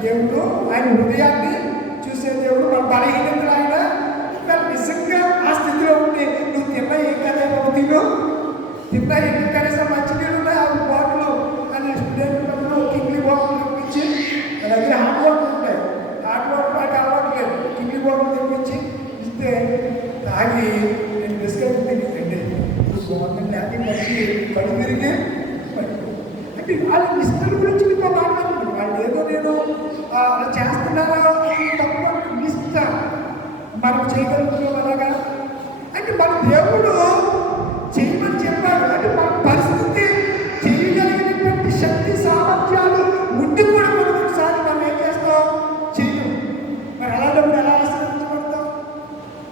దేవుడు, ఆయన హృదయాన్ని చూసే దేవుడు. మన బలహీనతలు ఆయన నిజంగా ఆ స్థితిలో ఉంటే నువ్వు తిన్నా ఏం కదా తిన్నా ఎన్ని కనీసం మంచినీళ్ళు ఉన్నాయి, ఆ బాటిల్ అని స్టూడెంట్ కిడ్నీ బాటిల్ తెప్పించి, నా దగ్గర హాట్ వాటర్ ఉంటాయి, హాట్ వాటర్ నాకు అలవాటు లేదు, కిడ్నీ బాటిల్ తెప్పించి ఇస్తే తాగి నేను బిస్కెట్ తిండి బాగుంటుంది. అది మంచి పడి తిరిగి అంటే వాళ్ళ ఇష్టం గురించి మీతో మాట్లాడుతున్నాను. వాళ్ళు ఏదో నేను అలా చేస్తున్నారా తప్ప ఇస్తాను, మనం చేయగలుగుతున్నాం అలాగా. అంటే మన దేవుడు చేయమని చెప్పాడు. అంటే మన పరిస్థితి చేయగలిగినటువంటి శక్తి సామర్థ్యాలు ఉండి కూడా మనం ఒకసారి మనం ఏం చేస్తాం? చేయడం. మరి అలాంటప్పుడు ఎలా ఆశ్రయించబడతాం?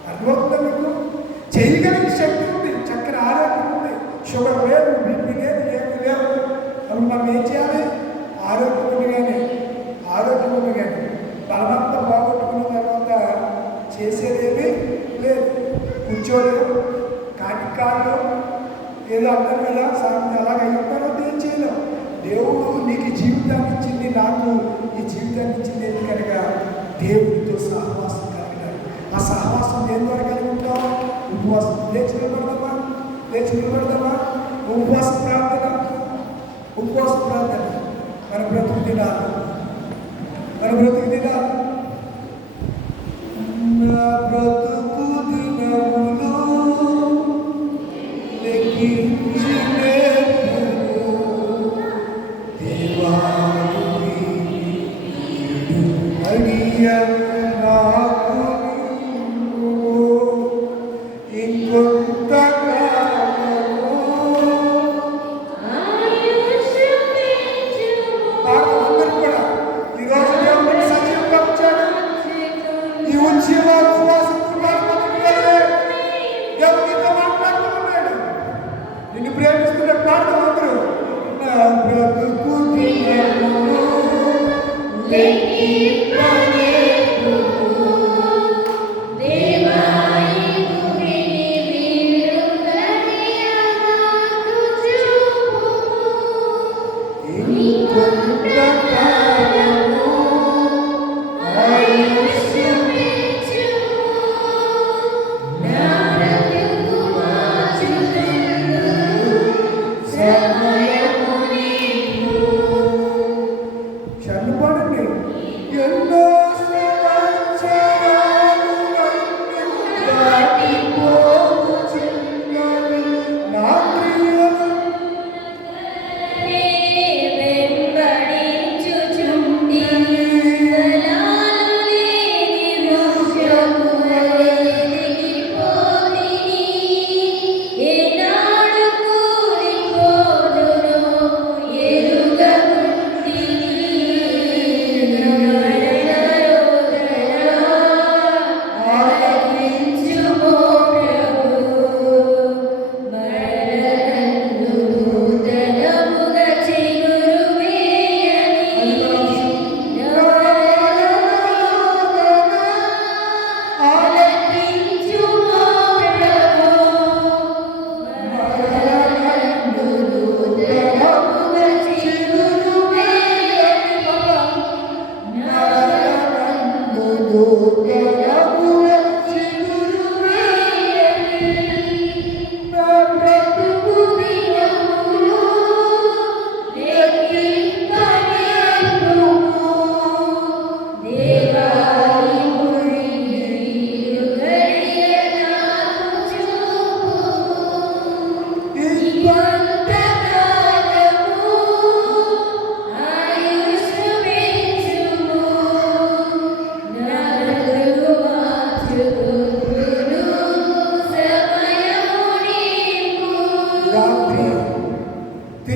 అర్థమవుతుందా మీకు? చేయగలిగిన శక్తి ఉంది, చక్కని ఆరోగ్యం ఉంది, షుగర్ లేదు, బీపీ లేదు, ఏమి లేవు. అప్పుడు మనం ఏం చేయాలి? ఆరోగ్యం ఉండగానే బలమంతా బాగొట్టుకున్న తర్వాత చేసేదేమి లేదు. కూర్చోలేదు, కాళ్ళు ఏదో అర్థం కదా సామెత అలాగ అయిపోయిన ఏం చేయలేం. దేవుడు నీకు జీవితాన్ని ఇచ్చింది, నాకు ఈ జీవితాన్ని ఇచ్చింది ఎందుకనగా దేవుడితో సహవాసం కలిగినాడు. ఆ సహవాసం దేని ద్వారా కలిగి ఉంటాం? ఉపవాసం. లేచి నిలబడదామా? ఉపవాస ప్రార్థన మన బ్రతుకు దినాలు. నా బ్రతుకు దినములు లెక్కించినే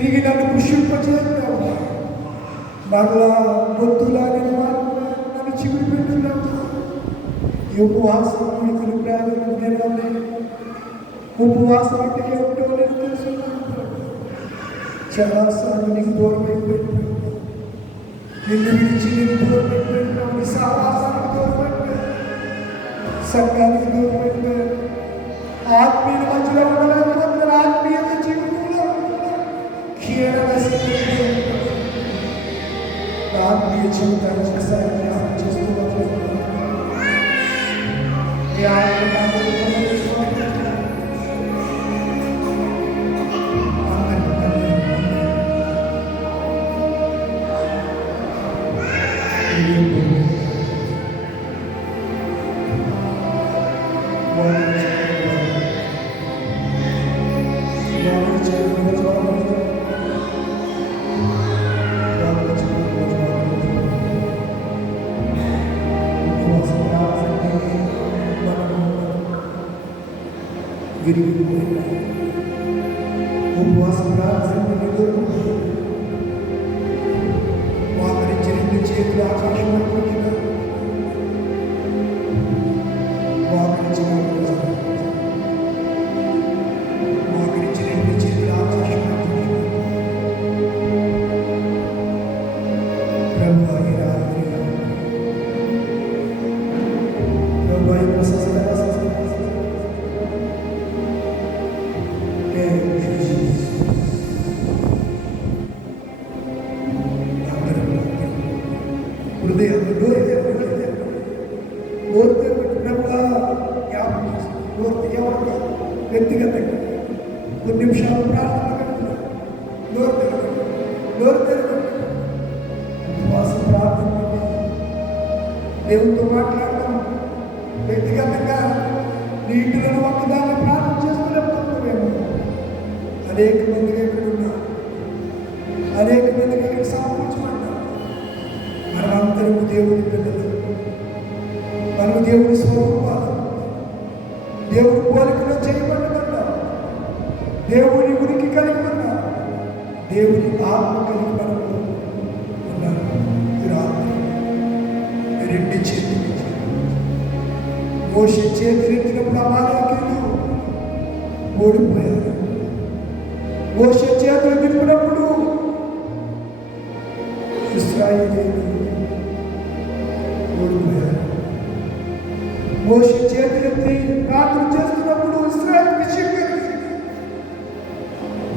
తిరిగి నన్ను పుష్పింపజేద్దాం. మరలా గొంతులాగా నన్ను చిగురు పెట్టున్నాం. ఈ ఉపవాసం మీకు ప్రారంభం. ఉపవాసం అంటే ఏమిటో నేను తెలుసుకున్నాను. చాలాసార్లు నీకు దూరం అయిపోయింది. నిన్ను విడిచి నేను దూరం అయిపోయినావు. నీ సహవాసానికి దూరం అయిపోయాను. సంఘానికి దూరం అయిపోయాను. ఆత్మీయుల మధ్యలో ఉండలేకపోతున్న ఆత్మీయత జీవితంలో ఆత్మీయ జీవితాన్ని ఒకసారి జ్ఞాపకం చేసుకోవాలి. ఉపవాసం వాకరించి రెండు చేతులు ఆకాశంలో వాకరించి రెండు చేతులు ఆకాశంలో ప్రభు ఈ రాత్రి ప్రభు ఈ ప్రశస్త వ్యక్తిగతంగా కొన్ని నిమిషాలు ప్రార్థన ఉపవాస ప్రార్థన దేవునితో మాట్లాడడం. వ్యక్తిగతంగా నీటిలో ఒక్కదాన్ని ప్రార్థన చేసుకునేప్పుడు అనేక మందిగా ఇక్కడ ఉన్నారు. అనేక మందికి ఇక్కడ సమకూర్చమన్నారు. మనమందరము దేవుని పిల్లలు. మనము దేవుని స్వరూపాలు. దేవుని పోలికలో చేయబడ్డమన్నా. దేవుని ఉనికి కలిగి ఉన్నా. దేవుని ఆత్మ కలిగి మనము ఉన్నారు. ఈ రాత్రి రెండు చేతులు మోషే చేతులెత్తినప్పుడు అమాలేకీయులు ఓడిపోయారు. మోషే చేతులు విడిపినప్పుడు ఇశ్రాయేలీయులు ఓడిపోయారు. మోషే చేతులెత్తి ప్రార్థన చేస్తున్నప్పుడు ఇశ్రాయేలు విజయం కలిగింది.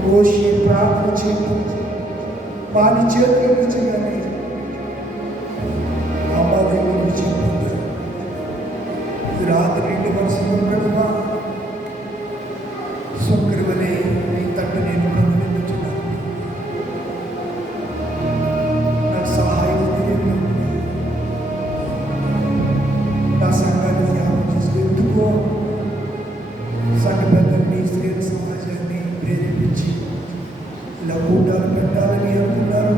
మోషే ప్రార్థన చేయడం వారి చేతులు విజయగానే అమాలేకీయులు విజయం పొందారు. ఈ రాత్రి రెండు మనసులో పెడమా సుగ్రీవనే నీ తండ్రి నేను పొందుతున్నాను. నాకు సహాయం నా సంఘాన్ని జ్ఞాపకం చేసి ఎందుకో సంఘ పెద్దల్ని స్త్రీ సమాజాన్ని ప్రేరేపించి ఇలా కూటాలు పెట్టాలని అనుకున్నారు.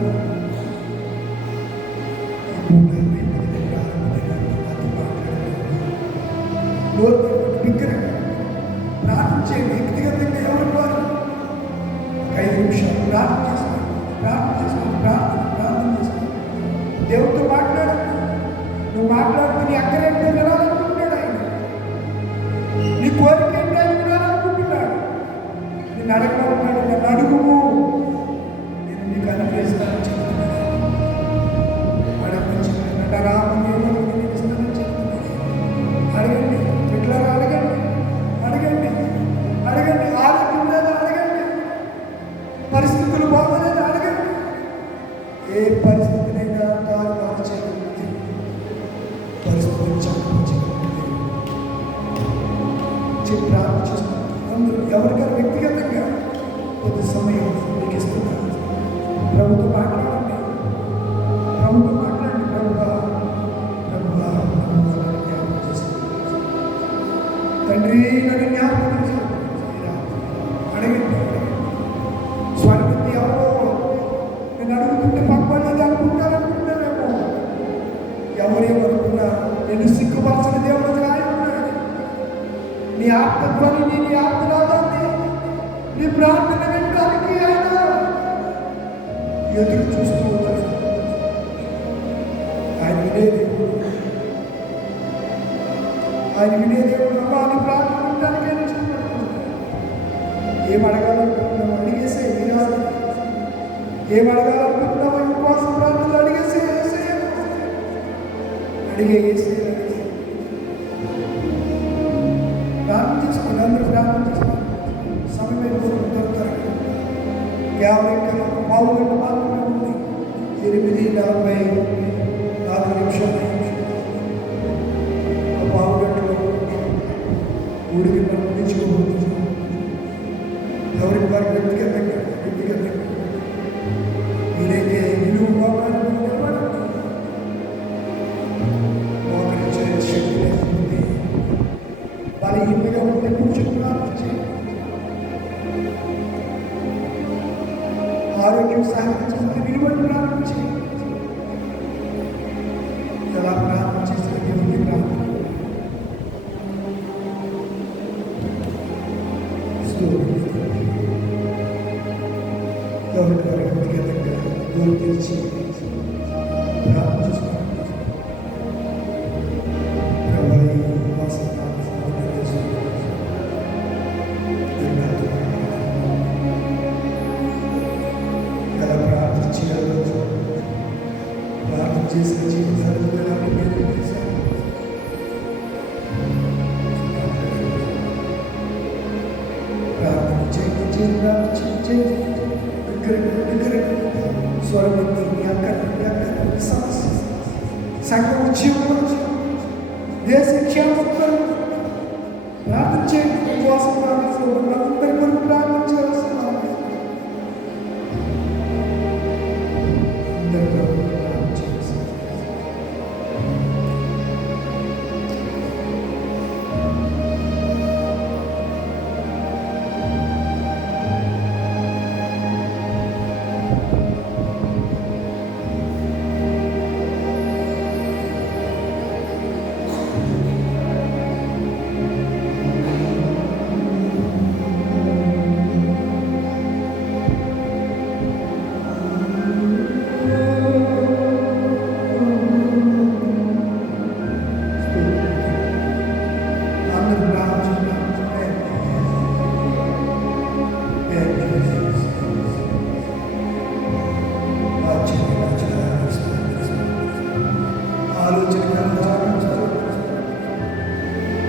విగ్రహం ప్రార్థించే వ్యక్తిగతంగా ఎవరు వారు 5 నిమిషాలు ప్రార్థన చేసుకోండి. ప్రార్థన చేసుకోండి. దేవుడితో మాట్లాడు. నువ్వు మాట్లాడుకుని అక్కడేంటో వినాలనుకుంటున్నాడు ఆయన. నీ కోరిక ఏంటో ఆయన వినాలనుకుంటున్నాడు. నేను అడగమంటున్నాడు. నన్ను అడుగుము, నేను నీకు అనుగ్రహిస్తానని చెప్తున్నాను. అడగమని చెప్తున్నాడు. రామని నీకు ఇస్తానని చెప్తున్నాడు. అడగండి, ఎట్లా అడగండి, అడగండి, అడగండి. ఆరోగ్యం లేదా అడగండి. పరిస్థితులు బాగోలేదు అడగండి. ఏ పరిస్థితినైనా తారుమారు చేయగలిగితే పరిస్థితులు ప్రార్థన చేస్తున్నారు. అందరూ ఎవరికైనా వ్యక్తిగతంగా కొద్ది సమయం మీకు ఇస్తున్నారు. ప్రభుతో మాట్లాడండి. ప్రభుతో మాట్లాడండి. జ్ఞాపకం చేస్తున్నారు. తండ్రి నన్ను జ్ఞాపకం చేస్తున్నారు. అడగండి. స్వర్గతి ఎవరో నేను అడుగుతుంటే పక్కలేదు అనుకుంటారనుకుంటున్నారేమో. ఎవరేమనుకున్నా నేను సిగ్గుపరచిన దేవుడు ఆయన ఉన్నాడు. నీ ఆత్మధ్వని నీ ఆత్మనాదాన్ని నీ ప్రార్థన వినడానికి ఆయన ఎదురు చూస్తూ ఉంటారు. ఆయన వినే దేవుడు, ఆయన వినే దేవుడు. అని ప్రార్థించడానికి ఆయన ఇష్టపడుతున్నాడు. ఏం అడగాలనుకుంటున్నావు అడిగేసే వినాలి. ఏం అడగాలనుకుంటున్నావు ఉపవాసం ప్రార్థనలు అడిగేసే అడిగేసే ప్రార్థన చేసుకోండి. అందరూ ప్రార్థన చేసుకోండి. సమయం దొరుకుతారు. 50 పావు గంట మాత్రమే ఉంది. 8:44 పావు గంటలో ఊరికి మనం తెచ్చుకోబోతున్నాం. ఎవరికి వారి వ్యక్తిగతంగా మీరైతే విలువ భావాన్ని మోకరించే శక్తి లేకపోతే బలహీనంగా ఉంటే కూర్చుంటున్నారు. ఆరోగ్యం సహకరించాలని నిలబడి ప్రారంభం చేయండి. ఎలా ప్రారంభం చేసిన దేవుడికి ప్రారంభం ఎవరికి వారి వ్యక్తిగతంగా దూరం తెరిచి ప్రారంభం చేసుకోండి. చేసిన జీవితాలు ప్రార్థన స్వరమంతో సంఘం జీవనం దేశ క్షేమం ప్రార్థన చేయండి. ఉపవాసం ప్రార్థించడం అందరి కొరకు ప్రార్థన చేయాల్సిన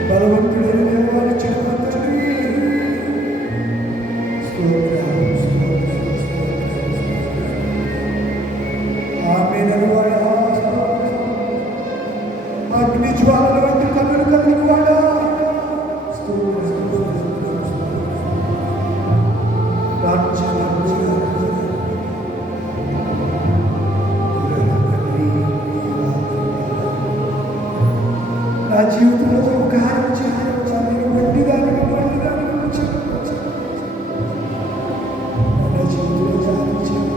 బలవంతుడైన దేవాన్ని చెప్పండి. ఆమె నలువాడా అగ్ని జ్వాలల వంటి కన్నులు కలిగిన వాడా నా జీవితంలో ఒక కార్యం చేయాలి. వడ్డీ దానికి మళ్ళీ దానికి నా జీవితంలో కార్యం చేయాలి.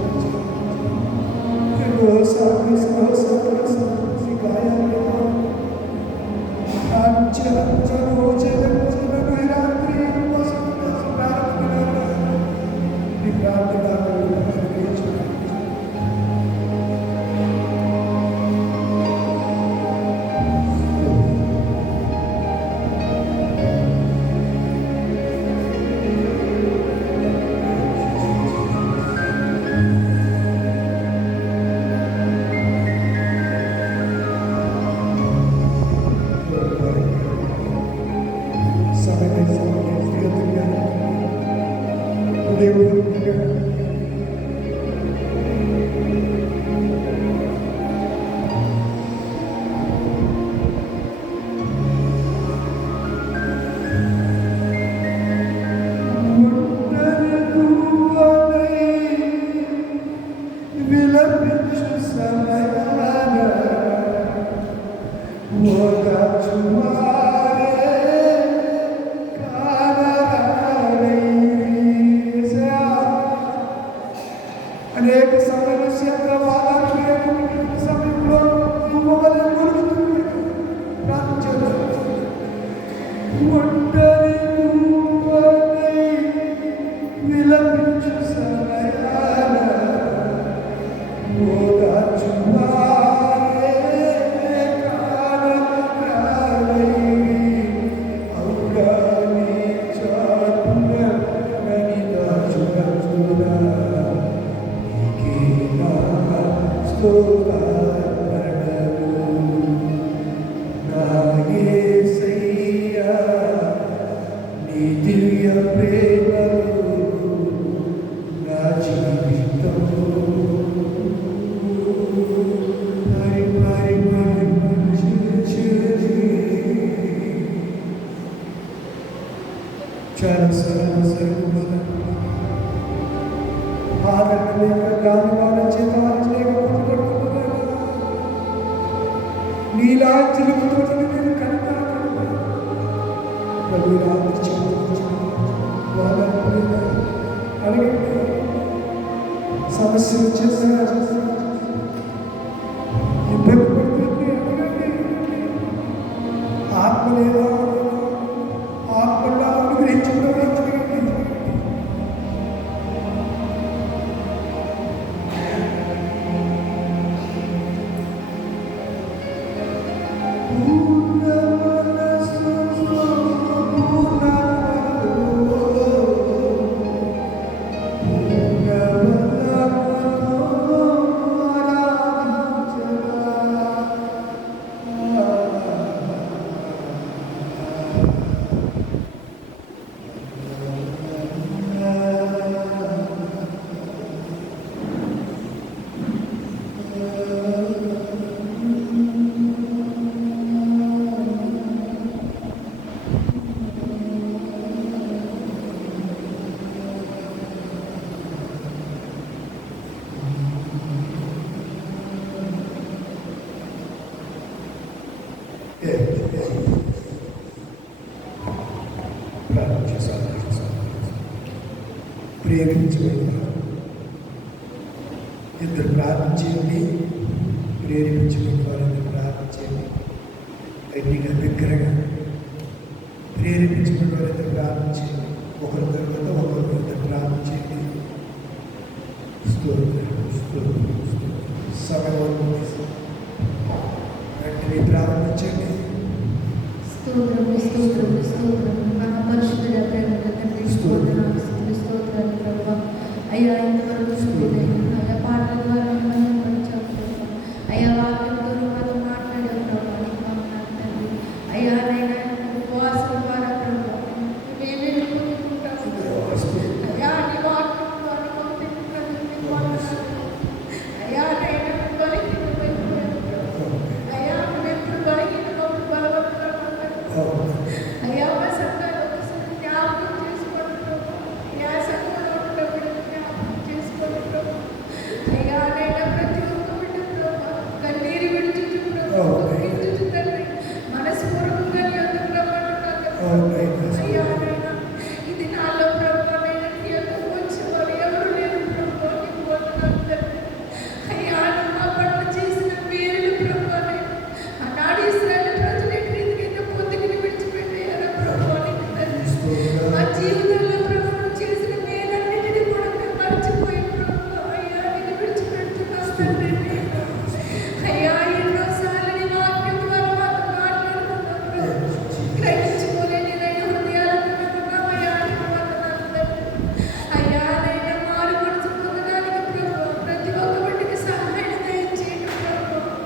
దివ్య ప్రేమలో నా జీవితం మరి మరి మరి చాలా సరళ ఆదరణ లేక గాలి వాళ్ళ చేత లేక పుట్టుకొట్టుకున్నాను. నీలా తిరుగుతూ నేను కనిపాను. అడగండి, సమస్యలు చేసిన ఇబ్బంది పడుతుంది. అడగండి, ఆత్మ లేదా ఆత్మలా అనుగ్రహించడం అడగండి. ప్రేమించబడి ఇద్దరు ప్రార్థించేయండి. ప్రేరేపించబడి వారిని ప్రార్థించేయండి. గట్టిగా దగ్గరగా ప్రేరేపించబడి వారిని ప్రార్థించేయండి. ఒకరి తర్వాత ఒకరి ఇద్దరు ప్రార్థించేయండి. సమయం వెంటనే ప్రారంభించండి. స్తోత్రము స్తోత్రము స్తోత్రము మహాపరిశుద్ధుడ ప్రేమ తండ్రి స్తోత్రాలు స్తోత్రాలు ప్రభావ. అయ్యా ఇంతవరకు చూడలేదు. అయ్యా పాటల ద్వారా మనం పరిచయం ప్రభావ. అయ్యా వాక్యంతో మాతో మాట్లాడే ప్రభావ తండ్రి. అయ్యా నైనా ఉపవాసం ద్వారా ప్రభావ మేమేమి పొందుకుంటాము. అయ్యా నీ వాక్యం ద్వారా అయ్యా నైనా బలహీనమైపోయాను. అయ్యా నువ్వెప్పుడు బలహీనమప్పుడు బలవంతులు అయ్యా మా సంఘాలు ఒకసారి జ్ఞాపకం చేసుకోండి. అయ్యా సంఘంలో ఉన్నప్పుడు జ్ఞాపకం చేసుకోండి. అయ్యా నైనా ప్రతి ఒక్క బిడ్డ కన్నీరు విడుచుచు తండ్రి మనస్పూర్వకంగా అయ్యా నైనా ఇది నాలో ప్రభావైన వచ్చేవారు ఎవరు లేరు ప్రభావం తండ్రి. అయ్యా నువ్వు మా పట్ల చేసిన మేలు ప్రభావం ఆనాడు ఇశ్రాయేలు ప్రజలు ఎక్కడికైతే పొందుకుని విడిచిపెట్టారు ప్రభావం తండ్రి. మా జీవితంలో ప్రభావం చేసిన మేలన్నిటిని కూడా మేము మర్చిపోయి ప్రభావం అయ్యా నేను విడిచిపెడుతున్నాం తండ్రి. అయ్యా ఎన్నోసార్లు నీ వాక్యం ద్వారా మాతో మాట్లాడుతున్నాం. గ్రహించుకోలేని నైనా హృదయాలను ఉన్నామయ్యా తండ్రి. అయ్యా నైనా మారు మనసు పొందడానికి ప్రభావం ప్రతి ఒక్క బిడ్డకి సహాయం దయచేయండి ప్రభావం.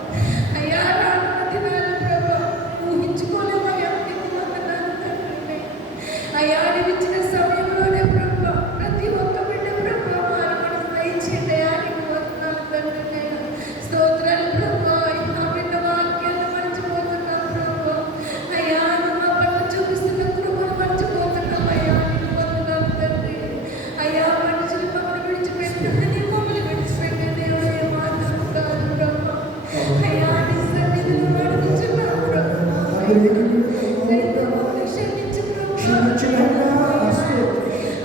అయ్యా రానున్న దినాల ప్రభావం ఊహించుకోలేమయ్యా నీకు వందనాలు తండ్రి. అయ్యా నీవు ఇచ్చిన సమయంలోనే ప్రభావం ప్రతి ఒక్క బిడ్డ ప్రభావం మారు మనసు దయచేయండి. అయ్యా నీకు వందనాలు తండ్రి. స్తోత్రాలు ప్రభావం. ఆ బిడ్డ వాక్యాన్ని మర్చిపోతున్నాం ప్రభావం. అయ్యా నువ్వు మా పట్ల చూపిస్తున్న కృపను మర్చిపోతున్నాం. అయ్యా నీకు వందనాలు తండ్రి. అయ్యా మనుషులు మమ్మల్ని విడిచిపెట్టిన నీ మమ్మల్ని విడిచిపెట్టే దేవుడు ఏ మాత్రం కాదు ప్రభావం. అయ్యా నీ సన్నిధిలో అడుగుచున్నాం ప్రభావం. దయతో మమ్మల్ని క్షమించు ప్రభావం.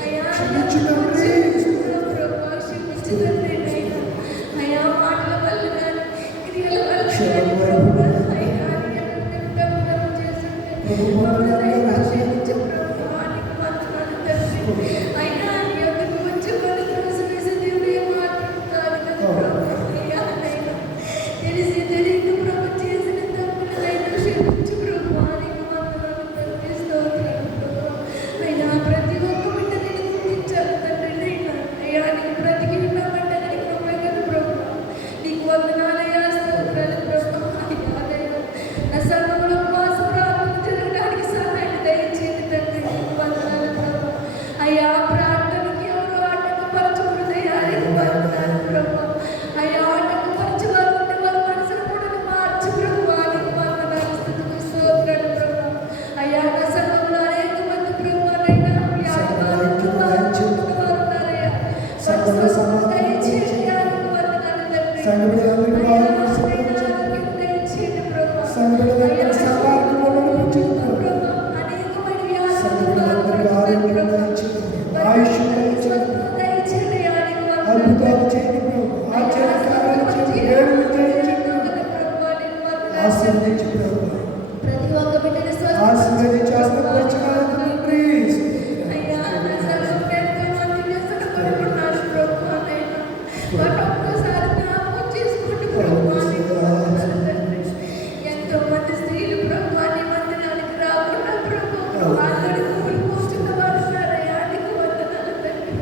అయ్యా క్షమించున్నాం ప్రభావం. క్షమించు తండ్రి నైనా. అయ్యా మాటల వల్ల కానీ క్రియల వల్ల కానీ ప్రభావం అయ్యా తప్పుదనం చేస్తుంటే మమ్మల్ని దయతో క్షమించు ప్రభావం. నీకు వందనాలు తండ్రి. అయ్యా నీ యొద్దకు వచ్చి మళ్ళీ త్రోసివేసే దేవుడు ఏ మాత్రం కాదు కదా ప్రభావం. అయ్యా నైనా తెలిసి తెలియక ప్రభు చేసిన తప్పులనైనా క్షమించు ప్రభావం. నీకు వందనాలు తండ్రి. స్తోత్రాలు ప్రభావం. అయ్యా ప్రతి ఒక్క బిడ్డ నేను గుర్తించాలి తండ్రి నైనా. అయ్యా నీకు బ్రతికి ఉన్నామంటే నీకు కృపే కదా ప్రభావం. నీకు వందనాలయ్యా. స్తోత్రాలు ప్రభావం. అయ్యా నైనా నా సంఘంలో ఉపవాస ప్రార్థన జరగడానికి సహాయం దయచేయండి తండ్రి. నీకు వందనాలు ఆయుష్ దయచేయండి. స్వస్థత దయచేయండి అయ్యా, నీకు వందనాలు. అద్భుతాలు చేయండి ప్రభు. ఆశ్చర్యకార్యాలు చేయండి. వేడుకలు చేయించండి ప్రభువా, నీకు వందనాలు. ఆశీర్వదించి ప్రభు. ప్రతి ఒక్క బిడ్డని ఆశీర్వదించి ఆశీర్వదించగలరు తండ్రి. అయ్యా, నా సర్వం ఎంతో మంది వ్యసన పడుతున్నారు ప్రభువా, నాయనా. వారు ఒక్కసారి జ్ఞాపకం చేసుకోండి ప్రభువా, నీకు వందనాలు తండ్రి. ఎంతో మంది స్త్రీలు ప్రభువా, నీ మందిరానికి రాకుండా ప్రభువా ఆల్రెడీ కూలిపోతున్న వారు ఉన్నారయ్యా, నీకు వందనాలు తండ్రి.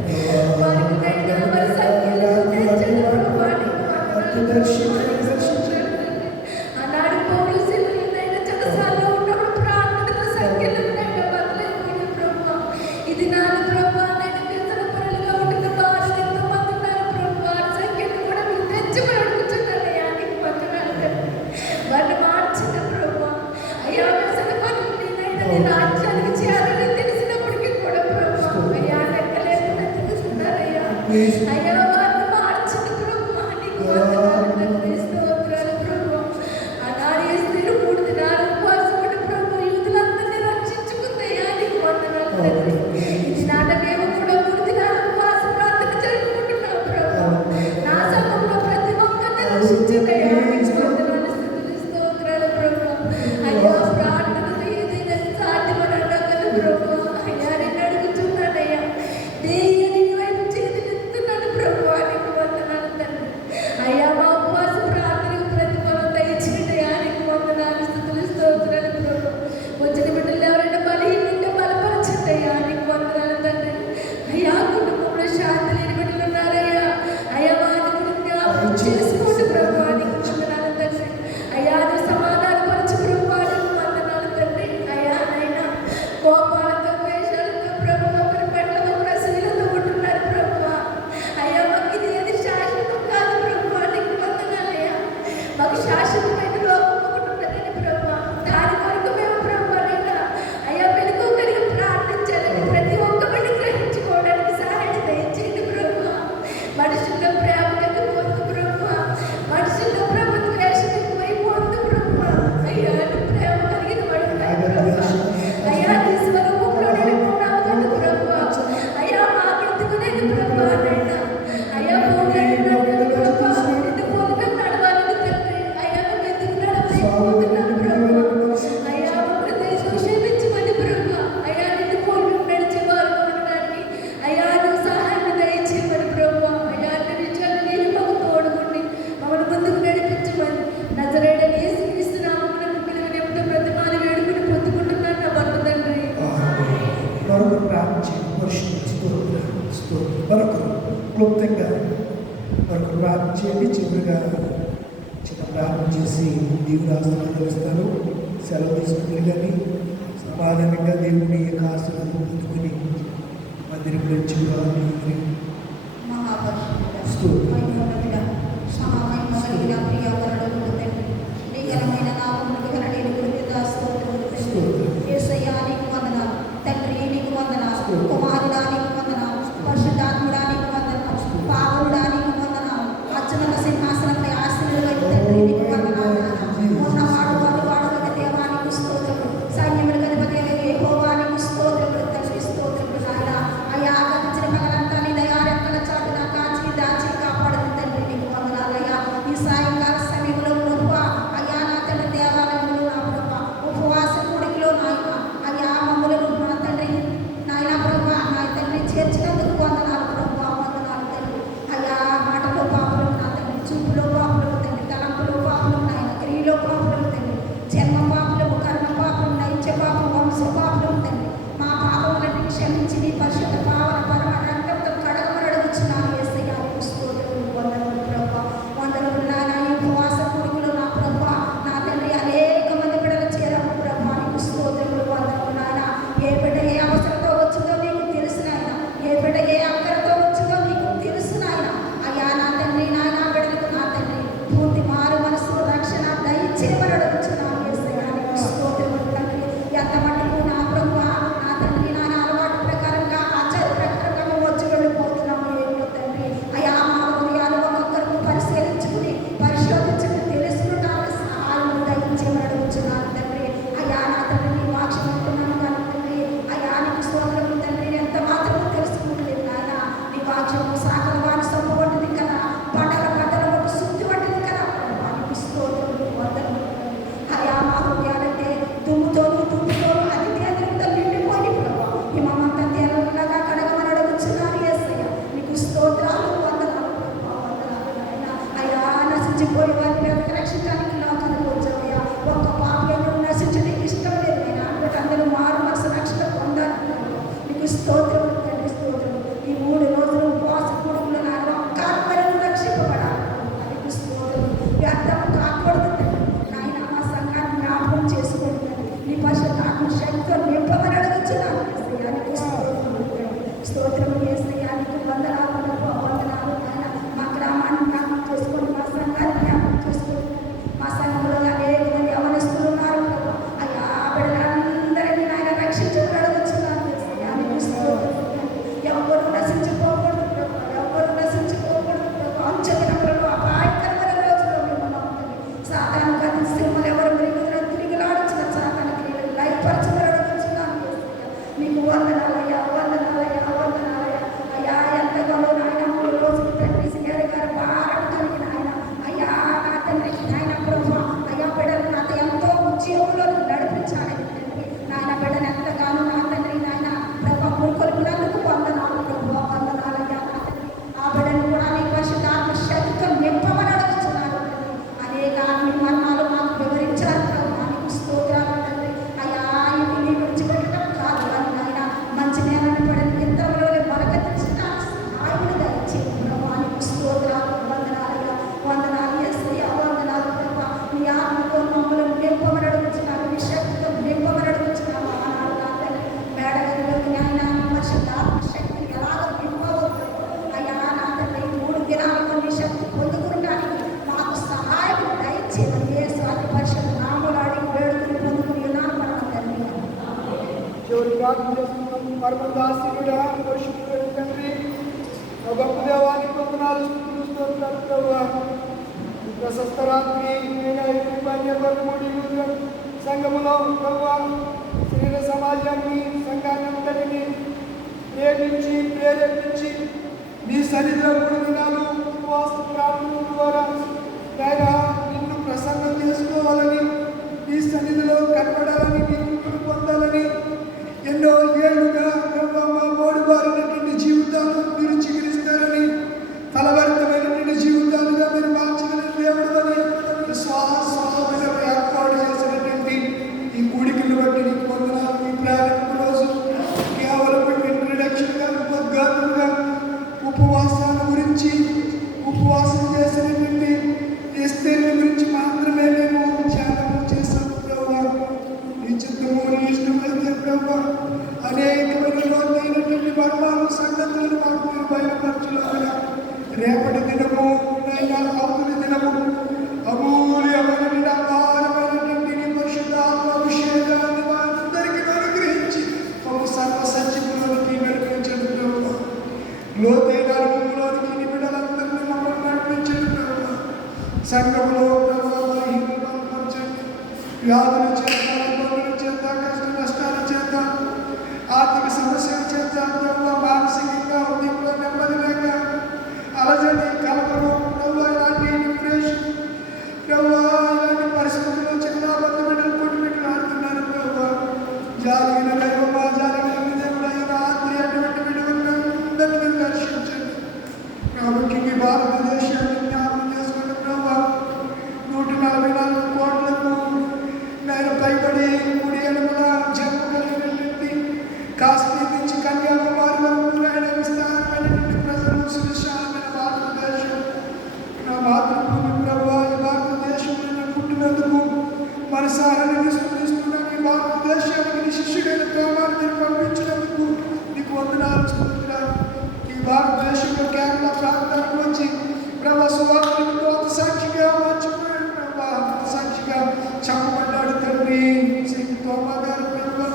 వారికి నైనా వారి సంఖ్యలో తెచ్చండి ప్రభువా, నీకు వందనాలు తండ్రి. ఆనాడు పౌలు శిలువైన చెరసాలలో ఉన్నప్పుడు ప్రార్థనల సంఖ్యలు నైనా బదులైపోయిన ప్రభువా. ఇది నాలుగు ప్రభువా, నేను వ్యసన పరులుగా ఉండిన వారు ఎంతో మంది ఉన్నారు ప్రభువా. వారి సంఖ్యను కూడా మీరు తెచ్చుకొని అడుగుతున్నారయ్యా, నీకు వందనాలు తండ్రి. వారిని మార్చిన ప్రభువా, అయ్యా వ్యసన పరులు నేనైనా నీ రాజ్యానికి చేరాలని తెలిసినప్పటికీ కూడా ప్రభువా, అయ్యా లెక్కలేకుండా తెలుస్తున్నారయ్యా. అయ్యా వారిని మార్చిన ప్రభువా, నీకు వందనాలు తండ్రి. స్తోత్రాలు ప్రభువా. ఆనాడు ఈ స్త్రీలు 3 దినాలు ఉపవాసం ఉండి ప్రభు యూదులందరినీ రక్షించుకుందయ్యా, నీకు వందనాలు తండ్రి. ఇది నాట మేము కూడా 3 దినాలు ఉపవాస ప్రార్థన జరుపుకుంటున్నాం ప్రభు. నా సంఘంలో ప్రతి ఒక్కరిని రక్షించదయ్యా, నీకు వందనాలు. స్తుతులు స్తోత్రాలు ప్రభు. అయ్యా ప్రార్థనలు ఏదైనా సాధ్యపడగలదు ప్రభు. అయ్యా నేను అడుగుతున్నానయ్యా, దేని వైపు చేతులెత్తున్నాను ప్రభు, నీకు వందనాలు తండ్రి. అయ్యా మా ఉపవాస ప్రార్థనకు ప్రతిఫలం దయచేయండి అయ్యా, నీకు వందనాలు. స్తుతులు స్తోత్రాలు ప్రభు. వచ్చిన బిడ్డలు ఎవరైనా బలహీనుంటే బలపరచండి అయ్యా, నీకు వందనాలు తండ్రి. అయ్యా కుటుంబంలో శాంతి లేని బిడ్డలు ఉన్నారయ్యా, అయ్యా వారిని కూడా జ్ఞాపకం చేసుకోండి ప్రభు, నీకు వందనాలు తండ్రి. అయ్యా నువ్వు సమాధానపరచు ప్రభు, నీకు వందనాలు తండ్రి. అయ్యా నైనా కోపాలతో ద్వేషాలతో ప్రభు ఒకరి పట్ల ఒకరు అసూయలతో ఉంటున్నారు ప్రభు. అయ్యా మాకు ఇది ఏది శాశ్వతం కాదు ప్రభు, నీకు వందనాలయ్యా. మాకు శాశ్వతమైన లోకం ఒకటి ఉన్నదని ప్రభు, దాని కొరకు మేము ప్రభు నైనా అయ్యా వెలుగుకరిగా ప్రార్థించాలని ప్రతి ఒక్క బిడ్డ గ్రహించుకోవడానికి సహాయం దయచేయండి ప్రభు. మనుషుల్లో ప్రేమ తగ్గిపోతుంది ప్రభు, మనుషుల్లో ప్రభు ద్వేషం ఎక్కువైపోతుంది ప్రభు. అయ్యా నువ్వు ప్రేమ కలిగిన వాడు ప్రభు. అయ్యా నీ స్వరూపంలో నేను ఉన్నావు కదా ప్రభు. అయ్యా మాకెందుకునేది ప్రభు నైనా. అయ్యా పోగొట్టుకున్నాను ప్రభు, నిన్ను పోలిన నడవాలని తండ్రి. అయ్యా నువ్వు ఎందుకు నడవలేకపోతున్నాను ప్రభు. అయ్యా మమ్మల్ని దయచేసి క్షమించమని ప్రభు. అయ్యా నిన్ను పోలి నడిచేవారు ఉండడానికి అయ్యా నువ్వు సహాయం దయచేయమని ప్రభు. అయ్యా అన్ని విషయాలు నీళ్ళు మాకు తోడుకుండి మమ్మల్ని ముందుకు నడిపించమని నజరేయుడైన యేసుక్రీస్తు నామమున మిమ్మల్ని నిమిత్తం ప్రతిమాని వేడుకుని పొందుకుంటున్నాను నా భర్త తండ్రి. మరొక ప్రార్థన చేయండి. పరిశుద్ధ స్తోత్రం. మరొకరు క్లుప్తంగా మరొక ప్రార్థన చేయండి. చివరిగా చిన్న ప్రార్థన చేసి దేవుని ఆశీర్వదిస్తాను. సెలవు తీసుకుని కానీ సమాధానంగా దేవుని యొక్క ఆశీర్వాదం పొందుకుని మందిరంలో చివరి స్తోత్రం. సింహాసనంపై ఆశీనులుగా తండ్రి నీకు వందనాలు. ఉన్నవాడు వాడు దేవానికి స్తోత్రము. సైన్యములకు అధిపతి యెహోవానికి స్తోత్రములు తండ్రి. స్తోత్రములు నాయనా. అయ్యా ఆగతించిన స్తోత్రం తండ్రి, స్తోత్రం. ఈ 3 రోజులు ఉపవాస కూడుకులో నాయన ఒక్క ఆత్మలను రక్షింపబడాలి. నీకు స్తోత్రం. వ్యర్థము కాకూడదు నాయన. మా సంఘాన్ని జ్ఞాపకం చేసుకుంటుంది. నీ పరిశుద్ధాత్మ శక్తితో నింపమని అడుగుతున్నాను. నీకు స్తోత్రం యేసయ్యా. నీకు వందనాలు వందనాలు నాయన. మా గ్రామాన్ని జ్ఞాపకం చేసుకోండి, మా సంఘాన్ని జ్ఞాపకం చేసుకోండి. మా సంఘంలో అనేక మంది యవనస్తులు ఉన్నారు. అయ్యా బిడ్డలందరినీ నాయన రక్షించమని అడుగుతున్నాను యేసయ్యా. నీకు స్తోత్రం. ఎవరు నశించిపోకూడదు ప్రభు, ఎవరు నశించిపోకూడదు ప్రభు. అంచెదిన ప్రభు అపాయకరమైన రోజుల్లో మిమ్మల్ని సాతాను కది సింహలు ఎవరు తిరిగిలాడుచున్న సాతాను క్రియలు లయపరచమని అడుగుతున్నాను యేసయ్యా. నీకు వందనాలయ్యా, వందనాలయ్యా, వందనాలయ్యా. అయ్యా ఎంతగానో నాయన 3 రోజులు తండ్రి సింగారి గారు భారం కలిగిన ఆయన అయ్యా నా తండ్రి నాయన ప్రభు అయ్యా బిడ్డలు నాతో ఎంతో ఉద్యోగంలో నడిపించాలని తండ్రి నాయన బిడ్డను ఎంతగానో నా తండ్రి నాయన ప్రభు మురుకొల్పినందుకు వందనాలు ప్రభు, వందనాలయ్యా నా తండ్రి. ఆ బిడ్డను కూడా నీ పరిశుద్ధాత్మ శక్తితో నింపమని అడుగుతున్నాను తండ్రి. అనేక ఆత్మీయ మర్మాలు మాకు వివరించారు ప్రభు. నీకు స్తోత్రాలు తండ్రి. అయ్యా ఇది నీ విడిచిపెట్టడం కాదు అని నాయన మంచి నేలని పడిన యంత్రంలోనే మొలకెత్తించిన సహాయములు దయచేయి ప్రభు. నీకు స్తోత్రాలు, వందనాలయ్యా, వందనాలు యేసయ్యా, వందనాలు ప్రభు. నీ ఆత్మతో మమ్మల్ని నింపమని అడుగుతున్నాను, నీ శక్తితో నింపమని అడుగుతున్నాను. ఆనాడు నా తండ్రి మేడగదిలోకి నాయన పరిశుద్ధాత్మ శక్తిని ఎలాగో నింపవు ప్రభు. అయ్యా నా తండ్రి 3 దినాలలో నీ శక్తి పొందుకుంటానికి మాకు సహాయం దయచేయమని యేసు అతి పరిశుద్ధ నామములో అడిగి వేడుకుని పొందుకుని ఉన్నాను మన తండ్రి. చివరి ప్రార్థన చేస్తున్నాం. పరమదాసుడా, పరిశుద్ధుడు తండ్రి, నా గొప్ప దేవానికి వందనాలు, స్తుతులు, స్తోత్రాలు ప్రభువా. ఈ ప్రశస్త రాత్రి సంఘములో ప్రభువా శరీర సమాజాన్ని సంఘాన్ని అంతటిని ప్రేరేపించి నీ సన్నిధిలో 3 దినాలు ఉపవాస ప్రార్థన ద్వారా నాయన నిన్ను ప్రసన్నం చేసుకోవాలని, నీ సన్నిధిలో కనపడాలని, నీ కృపను పొందాలని ఎన్నో ఏళ్ళుగా ప్రభువా మా మోడుబారినటువంటి జీవితాలను మీరు చిగురిస్తారని, ఫలభరితమైనటువంటి జీవితాలుగా మీరు మార్చగలిగిన దేవుడు అని విశ్వాసమైన ఏర్పాటు చేసినటువంటి ఈ కూడికలు బట్టి నీకు వందనాలు. ఈ ప్రారంభ రోజు కేవలం ఇంట్రడక్షన్గా ఉద్ఘాటనగా ఉపవాసాల గురించి, ఉపవాసం చేసినటువంటి ఎస్తేర్ల గురించి మాత్రమే మేము ధ్యానం చేశాము ప్రభువా. నీ చిత్తము నీ ఇష్టమైతే ప్రభువా అనేకమైన లోతైనటువంటి మర్మాలు సంగతులను మాకు మీరు బయలుపరచులాగా రేపటి దినము నైనా అవుతున్న దినము అమూల్యమైనటువంటి అపారమైనటువంటి నీ పరిశుద్ధాత్మ అభిషేకాన్ని మా అందరికీ అనుగ్రహించి ఒక సర్వ సత్యములోనికి నడిపించండి ప్రభువా. లోతైన అనుభవంలోనికి నీ బిడ్డలందరినీ మమ్మల్ని నడిపించండి ప్రభువా. సంఘములో ప్రభువా బలహీనపరచండి. వ్యాధుల చేత, ఇబ్బందుల చేత, కష్ట నష్టాల చేత, ఆర్థిక సమస్యల చేత ప్రభువా మానసికంగా ఉద్యోగంలో నెమ్మది లేక అలజడి, కలపరు ప్రభువా ఇలాంటి డిప్రెషన్ ప్రభువా ఇలాంటి పరిస్థితుల్లో చిన్నబద్ద బిడ్డలు కొట్టుమిట్లాడుతున్నారు ప్రభువా. జాలిగిన దైవమా, జాలిగిన దేవుడైన రాత్రి అటువంటి బిడ్డలందరినీ మీరు దర్శించండి. ప్రాముఖ్యంగా భారతదేశాన్ని జ్ఞాపకం చేసుకోండి ప్రభువా. 144 కోట్లకు నేను పైబడి కుడి ఎడమల జన్మ కలిగినటువంటి కాశ్మీర్ నుంచి కన్యాకుమారి వరకు ఆయన విస్తారమైనటువంటి ప్రజలు సువిశాలమైన భారతదేశం నా మాతృభూమి ప్రభువా. ఈ భారతదేశంలో నేను పుట్టినందుకు మనసారని స్తుతిస్తున్నాను. ఈ భారతదేశానికి నీ శిష్యుడైన తోమాను మీరు పంపించినందుకు నీకు వందనాలు, స్తుతులు. ఈ భారతదేశంలో కేరళ ప్రాంతానికి వచ్చి ప్రభా సువార్తను అంత సాక్షిగా మార్చిపోయాడు ప్రభా. అంత సాక్షిగా చెప్పబడ్డాడు తండ్రి తోమా గారు ప్రభా.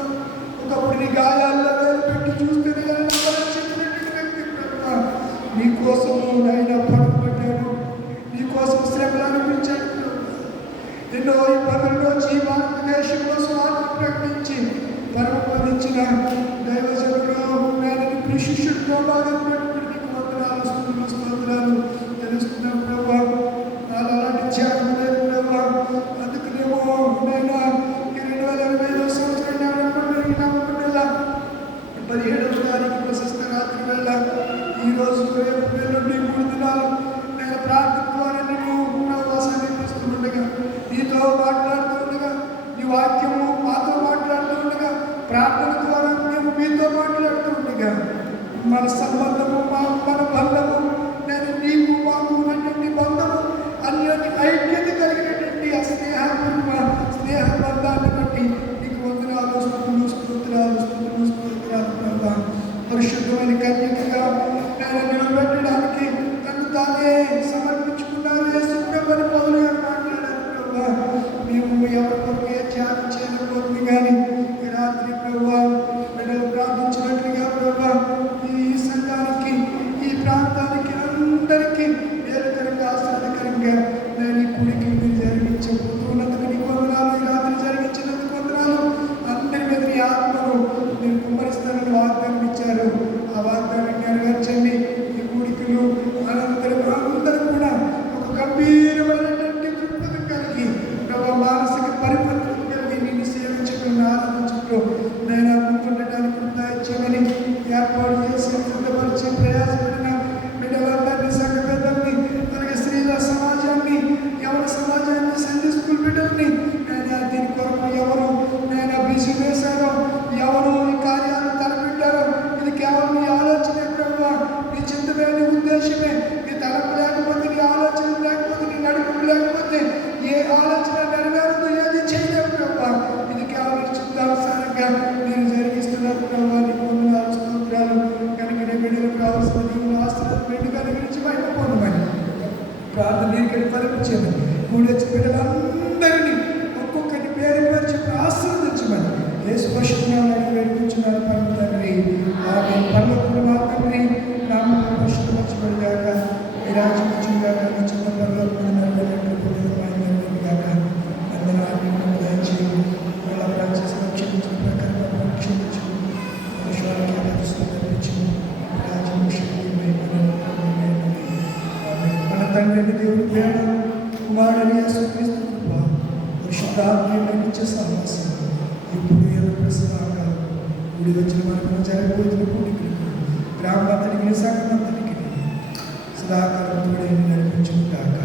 ఒకప్పుడు నీ గాయాల్లో వేలు పెట్టి చూస్తేనే చెప్పినటువంటి వ్యక్తి ప్రభా. నీ కోసము నాయన పడుకుంటాడు, నీ కోసం శ్రమలు అనిపించాడు ప్రభా. ఎన్నో ఇబ్బందుల్లో ఈ భారతదేశంలో స్వార్థ ప్రకటించి పరమపదించిన దైవజనుడు నాయన నీ శిష్యుడు తోమా గారు నీకు వందనాలు, స్తుతులు, స్తోత్రాలు తెలుస్తున్నాం ప్రభా. అలాంటి త్యాగం లేదు ప్రభా. అందుకనేమో నేను ఈ 2025 సంవత్సరం నవంబర్ నెల 17వ తారీఖు ప్రశస్త రాత్రి వేళ ఈరోజు రేపు వెల్లుండి 3 దినాలు నేను ప్రార్థన ద్వారా నిన్ను సమీపిస్తుండగా, నీతో మాట్లాడుతూ ఉండగా, నీ వాక్యము మాతో మాట్లాడుతూ ఉండగా, ప్రార్థన ద్వారా మేము మీతో మాట్లాడుతూ ఉండగా మన సంబంధము మన బంధము నేను నీకు మాకు ఉన్నటువంటి బంధము అన్యోన్య ఐక్యత కలిగినటువంటి ఆ స్నేహ బంధాన్ని బట్టి నీకు వందనాలు స్తుతులు ప్రభా. పరిశుద్ధమైన కన్యకగా నేను నిలబెట్టడానికి నన్ను తానే సమర్పించుకున్నారు. యేసు ప్రభుని పౌలుగా మాట్లాడారు ప్రభా. మేము ఎవరి కొరకు ఏ త్యాగం చేయకపోతుంది కానీ ఈ రాత్రి ప్రభా బిడ్డలు ప్రార్థించినట్లుగా ప్రభా ఈ సంఘానికి ఈ ప్రాంతానికి అందరికీ మేలుకరంగా ఆశ్రదకరంగా నేను ఈ కుడికి మీరు జరిగించబోతున్నందుకు నీకు వందనాలు. ఈ రాత్రి జరిగించినందుకు వందనాలు. అందరి మీద నీ ఆత్మను మీరు కుమ్మరిస్తానని వాగ్దానం ఇచ్చారు. ఆ వాగ్దానం నెరవేర్చండి. ఈ కూడికలు అందరూ కూడా ఒక గంభీరమైనటువంటి దృక్పథం కలిగి మానసిక పరిపక్వత కలిగి నిన్ను సేవించడం ఆరాధించడంలో నేను ముందుండటానికి దయచేయమని ఏర్పాటు చేసి సిద్ధపరిచి ప్రయాసపడిన బిడ్డలందరినీ సంఘ పెద్దల్ని అలాగే స్త్రీల సమాజాన్ని ఎవరి సమాజాన్ని సండే స్కూల్ బిడ్డల్ని నేను దీని కొరకు ఎవరు నేను బిజీ వేశారో ఎవరు ఈ కార్యాలు తలపెట్టారో ఇది కేవలం నీ ఆలోచనే ప్రభావ నీ చింతమైన ఉద్దేశమే. నీ తలపు లేకపోతే నీ ఆలోచన లేకపోతే నీ నడుపు లేకపోతే ఏ ఆలోచన నెరవేరదు ఏది చేయలేవు ప్రభావ. ఇది కేవలం చిత్తానుసారంగా నేను జరిగిస్తున్నారు ప్రభావ. నీకు వందనాలు స్తోత్రాలు. కనుక నీ బిడ్డలకు కావాల్సిన నీవు ఆశ్రయం మెండుగా గురించి బయట పొందమని ప్రార్థన నీకు ఫలించేది. కూడొచ్చి బిడ్డలందరినీ ఒక్కొక్కటి పేరు పేరు చెప్పి ఆశీర్వదించమని యేసు పరిశుద్ధనామములో వేడుకుంటున్నాను పరమ తండ్రి. ఆమేన్. పరలోకములో మా తండ్రి నామము పరిశుద్ధపరచబడుగాక. మీ రాజ్యం వచ్చుగాక. మీ చిత్తం పరలోకములో నెరవేరినట్లు భూమిపై నెరవేరుగాక. అందరూ ఆత్మను దయచేయు. వాళ్ళ రాజ్యం క్షమించిన ప్రకారం క్షమించు. విశ్వానికి ఆరాధిస్తూ తప్పించు. రాజ్యం శక్తి మన తండ్రి దేవుడి ప్రేమ కుమారుని యేసుక్రీస్తు కృప పరిశుద్ధాత్మ నిత్య సహవాసం ఇప్పుడు ప్రస్తుతాలు కూడి వచ్చిన మనకు జరగబోతున్న కూడికలకు గ్రామాంతరికి సంఘమంతరికి సదాకాలం తోడేమి నడిపించుగాక.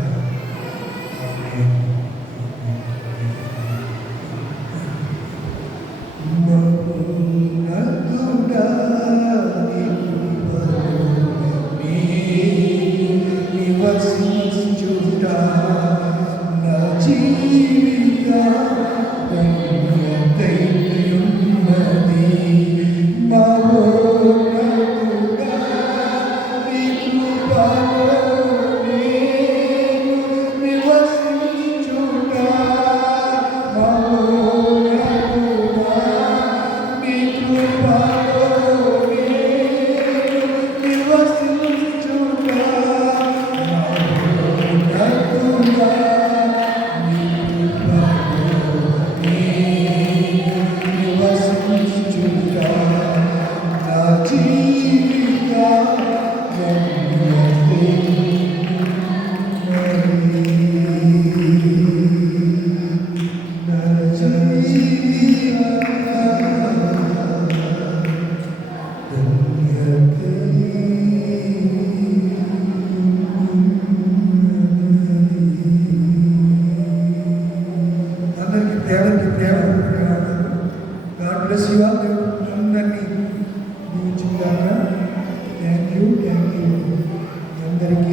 అందరికీ